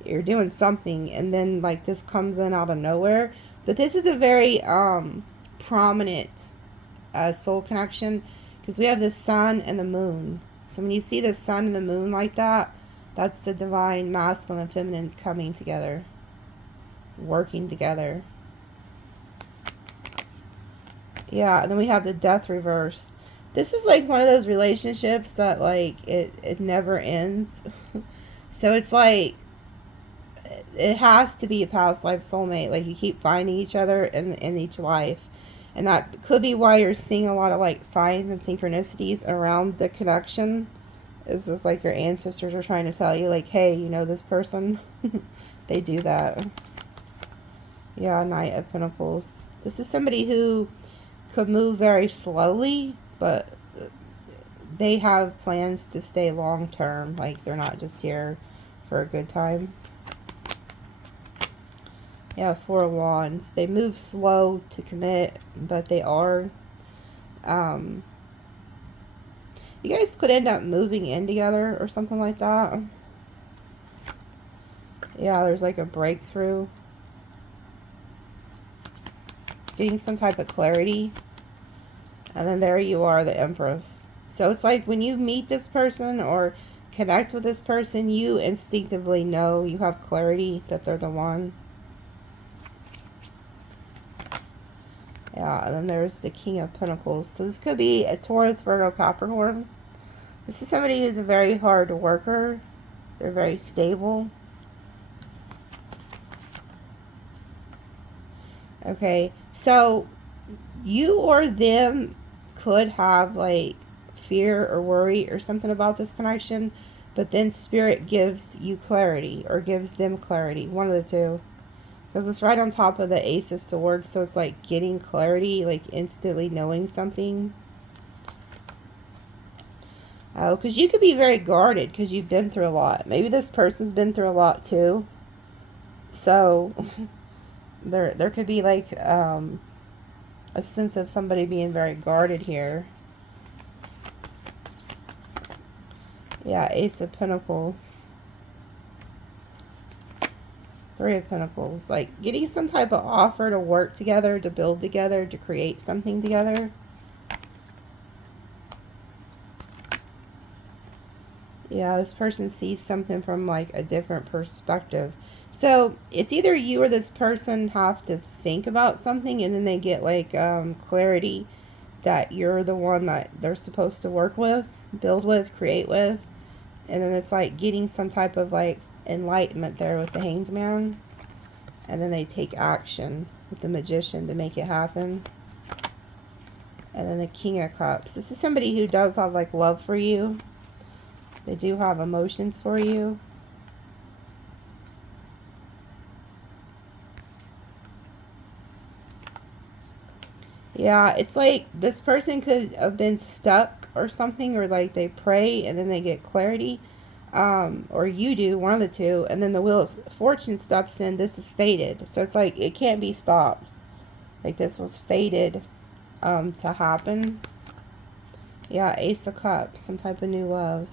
You're doing something, and then like this comes in out of nowhere. But this is a very prominent soul connection, because we have the Sun and the Moon. So when you see the Sun and the Moon like that, that's the divine masculine and feminine coming together, working together. Yeah, and then we have the Death reverse. This is like one of those relationships that like it never ends. So it's like it has to be a past life soulmate. Like you keep finding each other in each life. And that could be why you're seeing a lot of like signs and synchronicities around the connection. It's just like your ancestors are trying to tell you like, hey, you know this person? They do that. Yeah, Knight of Pentacles. This is somebody who could move very slowly, but they have plans to stay long term. Like they're not just here for a good time. Yeah, 4 of Wands. They move slow to commit, but they are. You guys could end up moving in together or something like that. Yeah, there's like a breakthrough. Getting some type of clarity. And then there you are, the Empress. So it's like when you meet this person or connect with this person, you instinctively know, you have clarity that they're the one. Yeah, and then there's the King of Pentacles. So this could be a Taurus, Virgo, Capricorn. This is somebody who's a very hard worker. They're very stable. Okay, so you or them could have like fear or worry or something about this connection, but then Spirit gives you clarity or gives them clarity. One of the two. Because it's right on top of the Ace of Swords, so it's like getting clarity, like instantly knowing something. Oh, because you could be very guarded because you've been through a lot. Maybe this person's been through a lot too. So there could be like a sense of somebody being very guarded here. Yeah, Ace of Pentacles. 3 of Pentacles. Like getting some type of offer to work together, to build together, to create something together. Yeah, this person sees something from like a different perspective. So it's either you or this person have to think about something, and then they get like clarity that you're the one that they're supposed to work with, build with, create with. And then it's like getting some type of like enlightenment there with the Hanged Man. And then they take action with the Magician to make it happen. And then the King of Cups. This is somebody who does have like love for you. They do have emotions for you. Yeah, it's like this person could have been stuck or something, or like they pray and then they get clarity. Or you do, one of the two, and then the Wheel of Fortune steps in. This is fated. So it's like it can't be stopped. Like this was fated to happen. Yeah, Ace of Cups, some type of new love.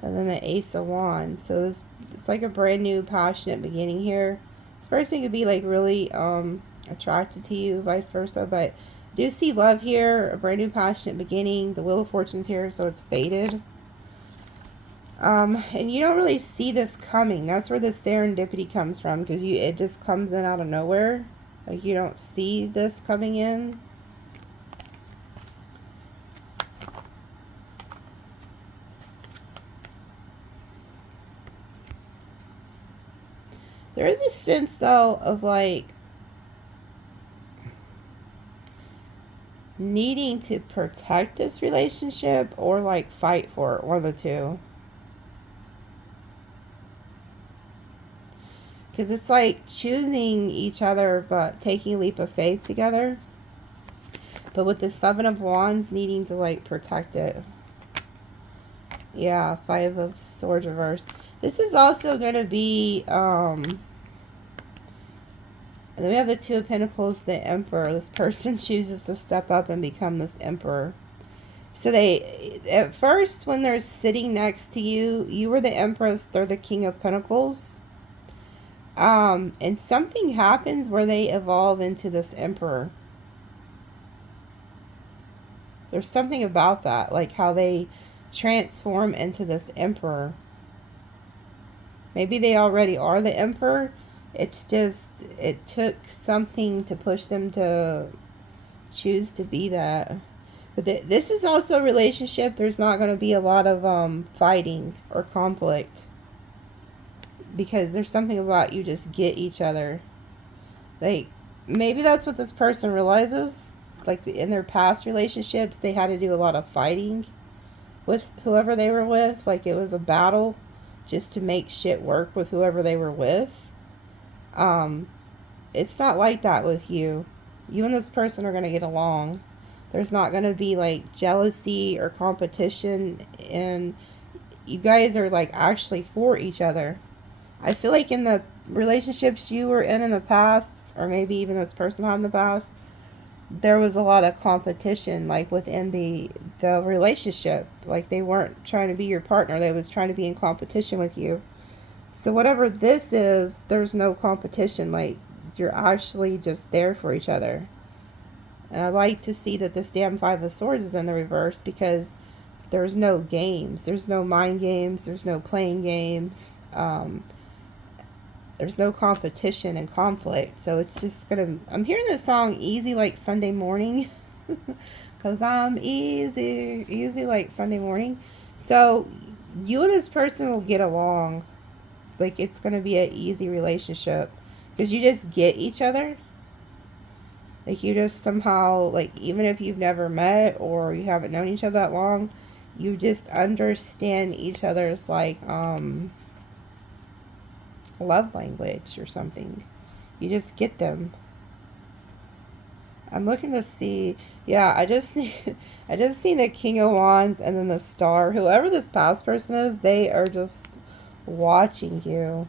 And then the Ace of Wands. So it's like a brand new passionate beginning here. This person could be like really attracted to you, vice versa, but do see love here, a brand new passionate beginning. The Wheel of Fortune's here, so it's faded. And you don't really see this coming. That's where the serendipity comes from, because it just comes in out of nowhere. Like, you don't see this coming in. There is a sense, though, of like needing to protect this relationship or like fight for it, one of the two. Because it's like choosing each other but taking a leap of faith together. But with the Seven of Wands, needing to like protect it. Yeah, Five of Swords reversed. This is also going to be, and then we have the Two of Pentacles, the Emperor. This person chooses to step up and become this Emperor. So they, at first, when they're sitting next to you, you were the Empress, they're the King of Pentacles. And something happens where they evolve into this Emperor. There's something about that, like how they transform into this Emperor. Maybe they already are the Emperor. It's just, it took something to push them to choose to be that. But this is also a relationship. There's not going to be a lot of fighting or conflict. Because there's something about you just get each other. Like, maybe that's what this person realizes. Like, in their past relationships, they had to do a lot of fighting with whoever they were with. Like, it was a battle just to make shit work with whoever they were with. It's not like that with you. You and this person are going to get along. There's not going to be, like, jealousy or competition. And you guys are, like, actually for each other. I feel like in the relationships you were in the past, or maybe even this person had in the past, there was a lot of competition, like within the relationship. Like they weren't trying to be your partner, they was trying to be in competition with you. So whatever this is, there's no competition. Like you're actually just there for each other. And I like to see that this damn Five of Swords is in the reverse, because there's no games, there's no mind games, there's no playing games. There's no competition and conflict. So it's just gonna, I'm hearing this song easy like Sunday morning. Because I'm easy like Sunday morning. So you and this person will get along. Like it's gonna be an easy relationship. Because you just get each other. Like you just somehow, like even if you've never met or you haven't known each other that long, you just understand each other's like love language or something. You just get them. I'm looking to see, yeah, I just seen the King of Wands and then the Star. Whoever this past person is, they are just watching you.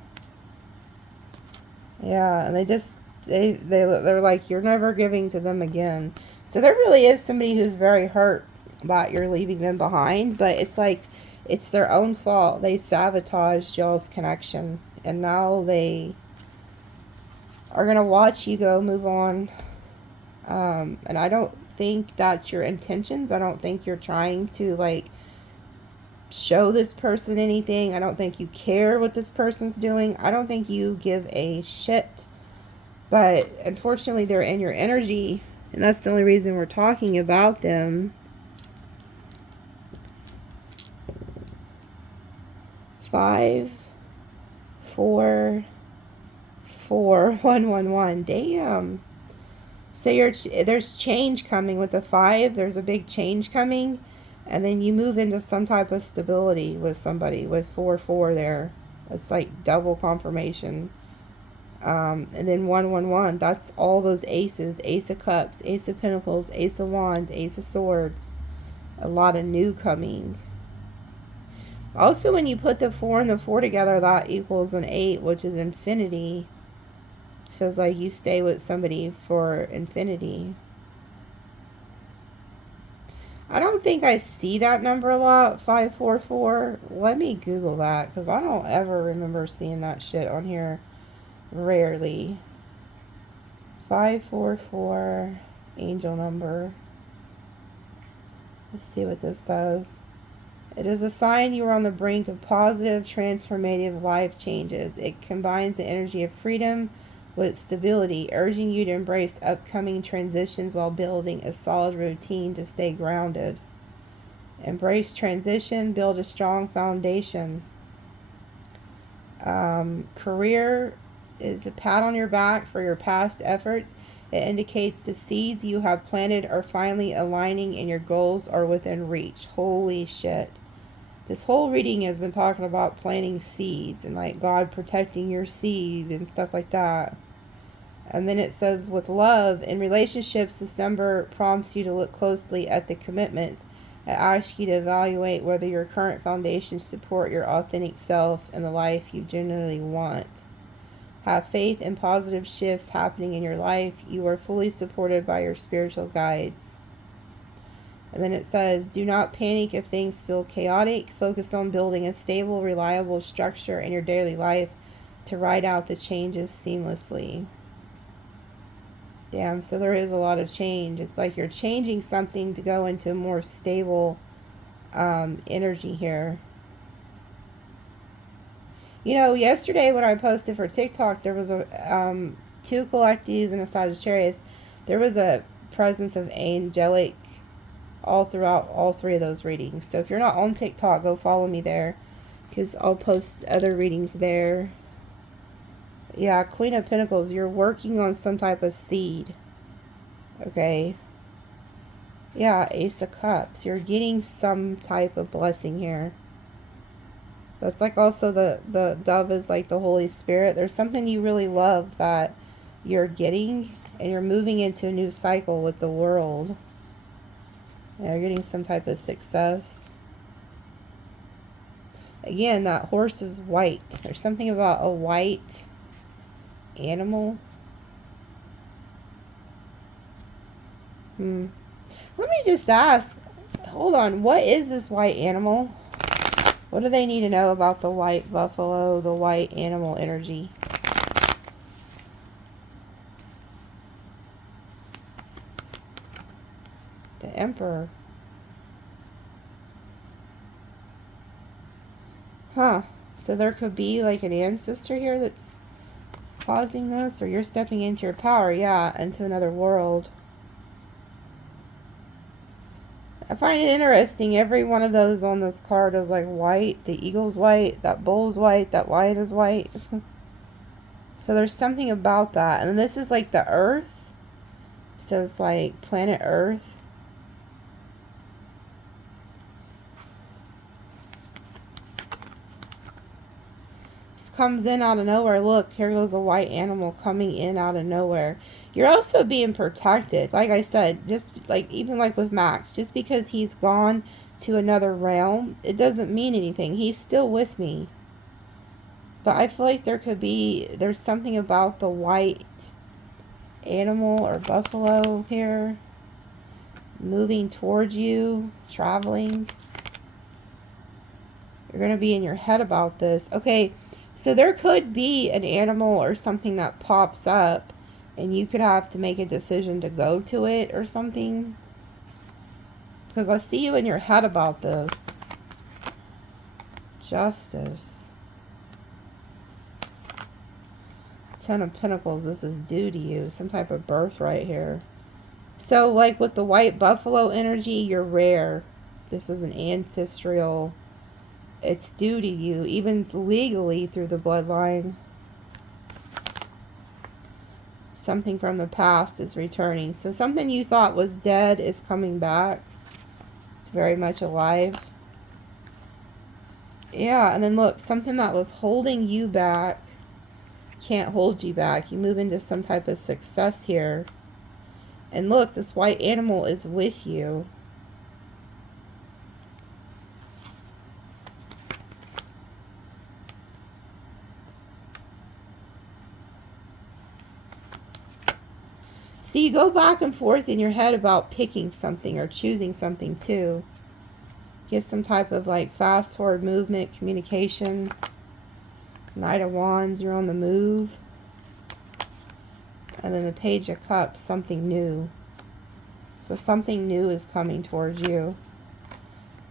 Yeah, and they're like, you're never giving to them again. So there really is somebody who's very hurt about you're leaving them behind, but it's like it's their own fault. They sabotaged y'all's connection. And now they are going to watch you go move on. And I don't think that's your intentions. I don't think you're trying to, like, show this person anything. I don't think you care what this person's doing. I don't think you give a shit. But, unfortunately, they're in your energy. And that's the only reason we're talking about them. 5, 4, 4, 1, 1, 1. Damn. So there's change coming with the 5. There's a big change coming. And then you move into some type of stability with somebody with 4, 4 there. That's like double confirmation. And then 1, 1, 1. That's all those aces. Ace of Cups, Ace of Pentacles, Ace of Wands, Ace of Swords. A lot of new coming. Also, when you put the 4 and the 4 together, that equals an 8, which is infinity. So it's like you stay with somebody for infinity. I don't think I see that number a lot, 544. Let me Google that, because I don't ever remember seeing that shit on here. Rarely. 544, angel number. Let's see what this says. It is a sign you are on the brink of positive, transformative life changes. It combines the energy of freedom with stability, urging you to embrace upcoming transitions while building a solid routine to stay grounded. Embrace transition, build a strong foundation. Career is a pat on your back for your past efforts. It indicates the seeds you have planted are finally aligning and your goals are within reach. Holy shit. This whole reading has been talking about planting seeds and like God protecting your seed and stuff like that. And then it says, with love, in relationships, this number prompts you to look closely at the commitments. It asks you to evaluate whether your current foundations support your authentic self and the life you genuinely want. Have faith in positive shifts happening in your life. You are fully supported by your spiritual guides. And then it says, do not panic if things feel chaotic. Focus on building a stable, reliable structure in your daily life to ride out the changes seamlessly. Damn, so there is a lot of change. It's like you're changing something to go into a more stable energy here. You know, yesterday when I posted for TikTok, there was a 2 collectees and a Sagittarius. There was a presence of angelic all throughout all 3 of those readings. So if you're not on TikTok, go follow me there, because I'll post other readings there. Yeah, Queen of Pentacles, you're working on some type of seed. Okay. Yeah, Ace of Cups, you're getting some type of blessing here. That's like also the dove is like the Holy Spirit. There's something you really love that you're getting, and you're moving into a new cycle with the world. Yeah, you're getting some type of success. Again, that horse is white. There's something about a white animal. Let me just ask. Hold on. What is this white animal? What do they need to know about the white buffalo, the white animal energy? The Emperor. Huh. So there could be like an ancestor here that's causing this, or you're stepping into your power. Yeah, into another world. I find it interesting. Every one of those on this card is like white. The eagle's white. That bull's white. That lion is white. So there's something about that. And this is like the earth. So it's like planet Earth. This comes in out of nowhere. Look, here goes a white animal coming in out of nowhere. You're also being protected. Like I said, just like, even like with Max, just because he's gone to another realm, it doesn't mean anything. He's still with me. But I feel like there's something about the white animal or buffalo here moving towards you, traveling. You're going to be in your head about this. Okay, so there could be an animal or something that pops up, and you could have to make a decision to go to it or something. Because I see you in your head about this. Justice. 10 of Pentacles, this is due to you. Some type of birthright here. So, like with the white buffalo energy, you're rare. This is an ancestral. It's due to you, even legally through the bloodline. Something from the past is returning. So something you thought was dead is coming back. It's very much alive. Yeah, and then look, something that was holding you back can't hold you back. You move into some type of success here. And look, this white animal is with you. So you go back and forth in your head about picking something or choosing something too. Get some type of like fast forward movement, communication. Knight of Wands, you're on the move. And then the Page of Cups, something new. So something new is coming towards you.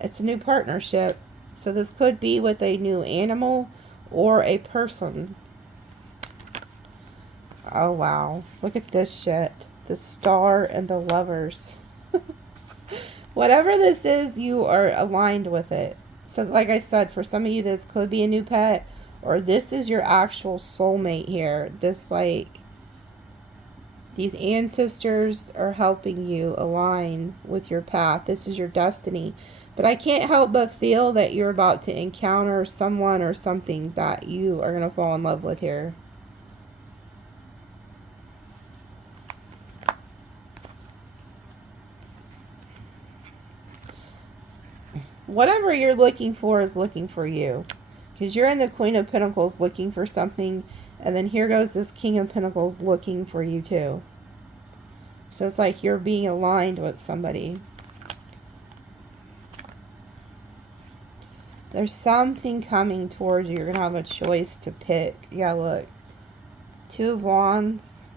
It's a new partnership. So this could be with a new animal or a person. Oh, wow. Look at this shit. The Star and the Lovers. Whatever this is, you are aligned with it. So like I said, for some of you, this could be a new pet, or this is your actual soulmate here. This, like, these ancestors are helping you align with your path. This is your destiny. But I can't help but feel that you're about to encounter someone or something that you are going to fall in love with here. Whatever you're looking for is looking for you. Because you're in the Queen of Pentacles looking for something. And then here goes this King of Pentacles looking for you too. So it's like you're being aligned with somebody. There's something coming towards you. You're going to have a choice to pick. Yeah, look. Two of Wands.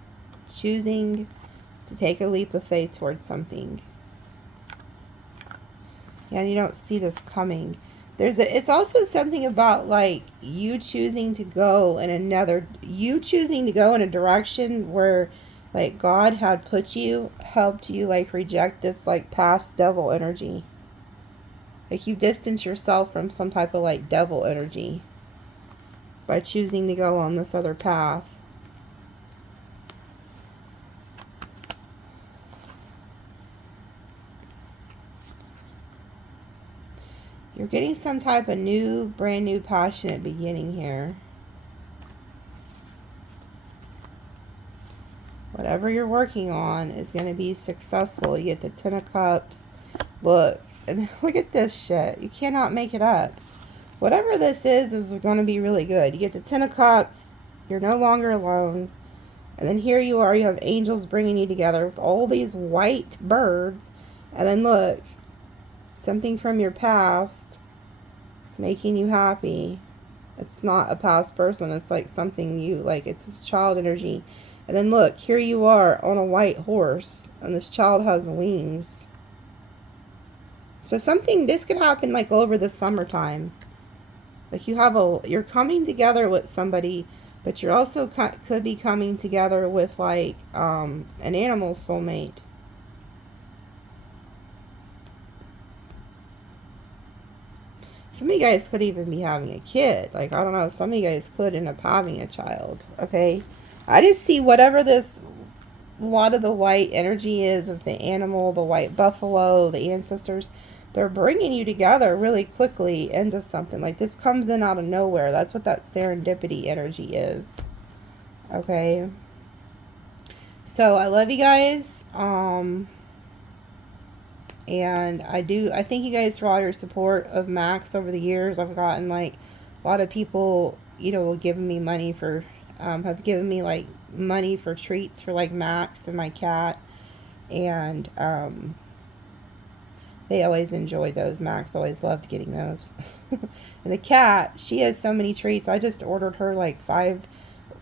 Choosing to take a leap of faith towards something. Yeah, you don't see this coming. It's also something about, like, you choosing to go in you choosing to go in a direction where, like, God had put you, helped you, like, reject this, like, past devil energy. Like, you distance yourself from some type of, like, devil energy by choosing to go on this other path. You're getting some type of new, brand new, passionate beginning here. Whatever you're working on is going to be successful. You get the Ten of Cups. Look, and look at this shit. You cannot make it up. Whatever this is going to be really good. You get the Ten of Cups. You're no longer alone. And then here you are. You have angels bringing you together with all these white birds. And then look. Something from your past is making you happy. It's not a past person. It's like something you, like, it's this child energy. And then look, here you are on a white horse. And this child has wings. So this could happen, like, over the summertime. Like, you're coming together with somebody, but you're also could be coming together with, like, an animal soulmate. Some of you guys could even be having a kid. Like, I don't know. Some of you guys could end up having a child. Okay? I just see whatever a lot of the white energy is of the animal, the white buffalo, the ancestors. They're bringing you together really quickly into something. Like, this comes in out of nowhere. That's what that serendipity energy is. Okay? So, I love you guys. And I thank you guys for all your support of Max over the years. I've gotten, like, a lot of people, you know, giving me money for, have given me, like, money for treats for, like, Max and my cat. And, they always enjoyed those. Max always loved getting those. And the cat, she has so many treats. I just ordered her, like,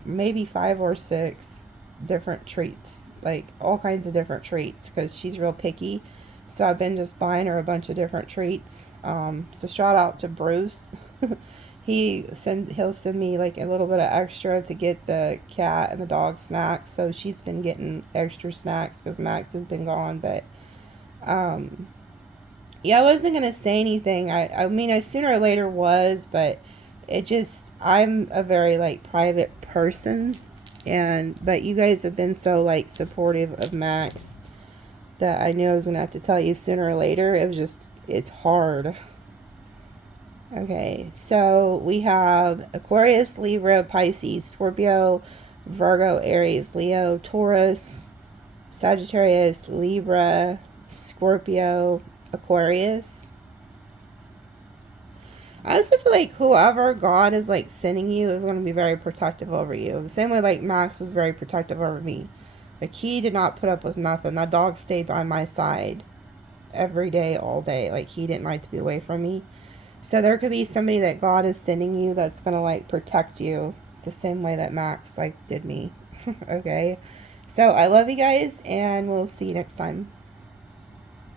maybe 5 or 6 different treats. Like, all kinds of different treats, because she's real picky. So I've been just buying her a bunch of different treats. So shout out to Bruce. He'll send me, like, a little bit of extra to get the cat and the dog snacks. So she's been getting extra snacks because Max has been gone. But yeah, I wasn't gonna say anything. I mean, I sooner or later was, but I'm a very, like, private person, but you guys have been so, like, supportive of Max that I knew I was going to have to tell you sooner or later. It's hard. Okay, so we have Aquarius, Libra, Pisces, Scorpio, Virgo, Aries, Leo, Taurus, Sagittarius, Libra, Scorpio, Aquarius. I also feel like whoever God is, like, sending you is going to be very protective over you. The same way, like, Max was very protective over me. Like, he did not put up with nothing. That dog stayed by my side every day, all day. Like, he didn't like to be away from me. So there could be somebody that God is sending you that's going to, like, protect you the same way that Max, like, did me. Okay? So I love you guys, and we'll see you next time.